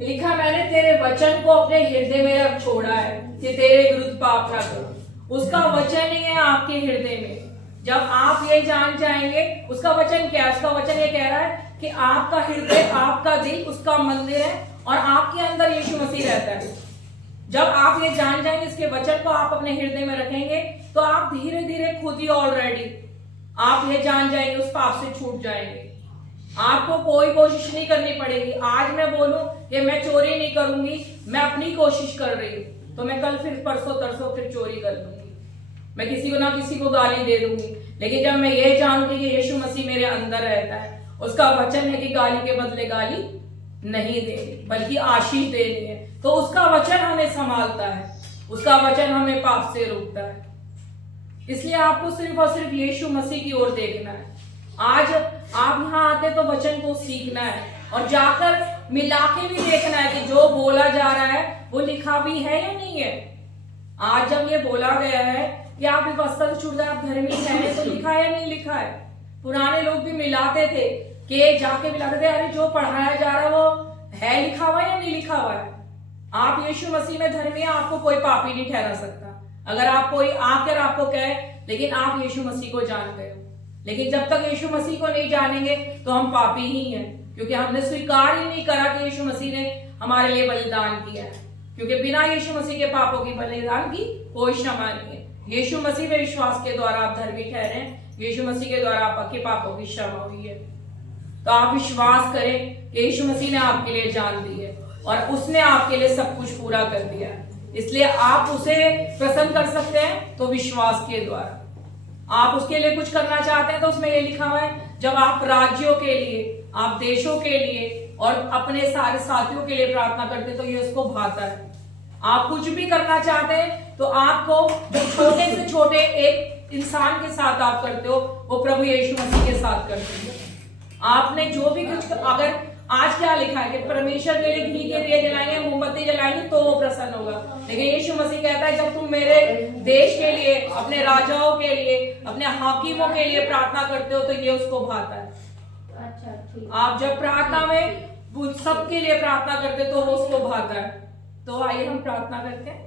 लिखा, मैंने तेरे वचन को अपने हृदय में रख छोड़ा है कि तेरे विरुद्ध पाप ना करूं। उसका वचन ही है आपके हृदय में। जब आप ये जान जाएंगे, उसका वचन क्या है? उसका वचन ये कह रहा है कि आपका हृदय, आपका दिल उसका मंदिर है और आपके अंदर यीशु मसीह रहता है। जब आप ये जान जाएंगे, इसके वचन को आप अपने हृदय में रखेंगे, तो आप धीरे धीरे खुद ही ऑलरेडी आप ये जान जाएंगे, उस पाप से छूट जाएंगे। आपको कोई कोशिश नहीं करनी पड़ेगी। आज मैं बोलूं कि मैं चोरी नहीं करूंगी, मैं अपनी कोशिश कर रही हूं, तो मैं कल फिर परसों तरसों फिर चोरी कर लूंगी, मैं किसी को ना किसी को गाली दे दूंगी। लेकिन जब मैं ये जानूंगी कि यीशु मसीह मेरे अंदर रहता है, उसका वचन है कि गाली के बदले गाली नहीं देनी बल्कि आशीष देनी है, तो उसका वचन हमें संभालता है, उसका वचन हमें पाप से रोकता है। इसलिए आपको सिर्फ और सिर्फ यीशु मसीह की ओर देखना है। आज आप यहाँ आते तो वचन को सीखना है और जाकर मिला के भी देखना है कि जो बोला जा रहा है वो लिखा भी है या नहीं है। आज जब ये बोला गया है कि आप व्यवस्था से छूट गए, आप धर्मी हैं, तो लिखा है या नहीं लिखा है? पुराने लोग भी मिलाते थे कि जाके मिलाते थे, अरे जो पढ़ाया जा रहा है वो है लिखा हुआ या नहीं लिखा हुआ है। आप यीशु मसीह में धर्मी हैं, आपको कोई पापी नहीं ठहरा सकता। अगर आप कोई आकर आपको कहे लेकिन आप यीशु मसीह को जान गए हो, लेकिन जब तक यीशु मसीह को नहीं जानेंगे तो हम पापी ही हैं, क्योंकि हमने स्वीकार ही नहीं करा कि यीशु मसीह ने हमारे लिए बलिदान किया है। क्योंकि बिना यीशु मसीह के पापों की बलिदान की कोई क्षमा नहीं है। यीशु मसीह में विश्वास के द्वारा आप धर्मी ठहरे, यीशु मसीह के द्वारा आपके पापों की क्षमा हुई है। तो आप विश्वास करें कि यीशु मसीह ने आपके लिए जान दी है और उसने आपके लिए सब कुछ पूरा कर दिया है। इसलिए आप उसे प्रसन्न कर सकते हैं तो विश्वास के द्वारा। आप उसके लिए कुछ करना चाहते हैं तो उसमें ये लिखा हुआ है, जब आप राज्यों के लिए, आप देशों के लिए और अपने सारे साथियों के लिए प्रार्थना करते हैं तो ये उसको भाता है। आप कुछ भी करना चाहते हैं तो आपको जो छोटे से छोटे एक इंसान के साथ आप करते हो वो प्रभु यीशु मसीह के साथ करते हो। आपने जो भी कुछ, अगर आज क्या लिखा है कि परमेश्वर के लिए घी के दिए जलाएंगे, मोमबत्ती जलाएंगे तो वो प्रसन्न होगा, लेकिन यीशु मसीह कहता है जब तुम मेरे देश के लिए, अपने राजाओं के लिए, अपने हाकिमों के लिए प्रार्थना करते हो तो ये उसको भाता है। अच्छा, ठीक। आप जब प्रार्थना में सबके लिए प्रार्थना करते तो वो उसको भाता है। तो आइए हम प्रार्थना करते हैं।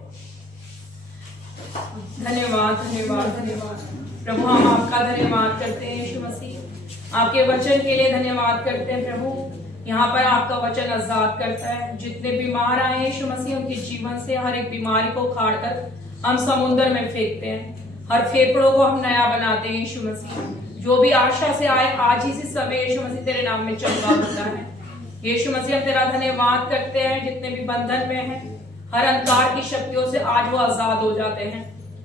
धन्यवाद धन्यवाद धन्यवाद प्रभु, हम आपका धन्यवाद करते हैं यीशु मसीह, आपके वचन के लिए धन्यवाद करते हैं प्रभु। यहाँ पर आपका वचन आजाद करता है, जितने बीमार आए यीशु मसीह उनके जीवन से हर एक बीमारी को उखाड़ कर हम समुद्र में फेंकते हैं, हर फेफड़ों को हम नया बनाते हैं यीशु मसीह। जो भी आशा से आए आज इसी समय यीशु मसीह तेरे नाम में चंगा होता है। यीशु मसीह हम तेरा धन्यवाद करते हैं, जितने भी बंधन में हैं हर अंधकार की शक्तियों से आज वो आजाद हो जाते हैं।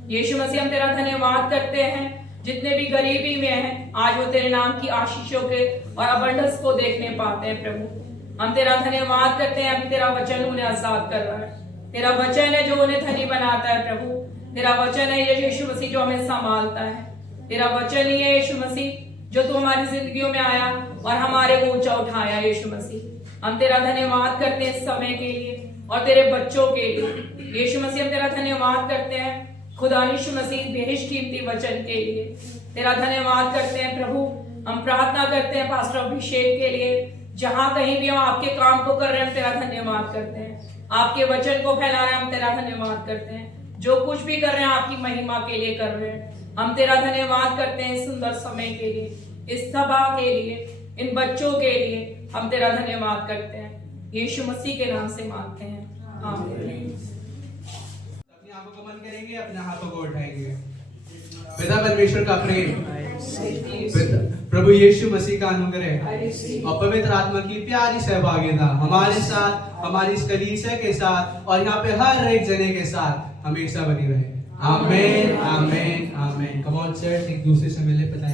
यीशु मसीह हम तेरा धन्यवाद करते हैं, जितने भी गरीबी में हैं आज वो तेरे नाम की आशीषों के और अबंडेंस को देखने पाते हैं प्रभु। हम तेरा धन्यवाद करते हैं, अभी तेरा वचन उन्हें आजाद कर रहा है। तेरा वचन है जो उन्हें धनी बनाता है प्रभु। तेरा वचन है ये यीशु मसीह जो हमें संभालता है। तेरा वचन ही है यीशु मसीह जो तू हमारी जिंदगियों में आया और हमारे को ऊंचा उठाया यीशु मसीह। हम तेरा धन्यवाद करते हैं इस समय के लिए और तेरे बच्चों के लिए। यीशु मसीह हम तेरा धन्यवाद करते हैं खुदा यीशु मसीह बेशकीमती वचन के लिए। तेरा धन्यवाद करते हैं प्रभु। हम प्रार्थना करते हैं पास्टर अभिषेक के लिए, जहां कहीं भी हम आपके काम को कर रहे हैं हम तेरा धन्यवाद करते हैं। आपके वचन को फैला रहे हैं हम तेरा धन्यवाद करते हैं। जो कुछ भी कर रहे हैं आपकी महिमा के लिए कर रहे हैं। हम तेरा धन्यवाद करते हैं इस सुंदर समय के लिए, इस सभा के लिए, इन बच्चों के लिए हम तेरा धन्यवाद करते हैं। यीशु मसीह के नाम से मांगते हैं, आमीन। अपनी आंखों को बंद करेंगे, अपने हाथों को उठाएंगे। पिता परमेश्वर का प्रेम, प्रभु यीशु मसीह का अनुग्रह और पवित्र आत्मा की प्यारी सहभागिता हमारे साथ, हमारी इस कलीसिया के साथ और यहाँ पे हर एक जने के साथ हमेशा बनी रहे। आमीन आमीन आमीन। कम ऑन चर्च, एक दूसरे से मिले, पिता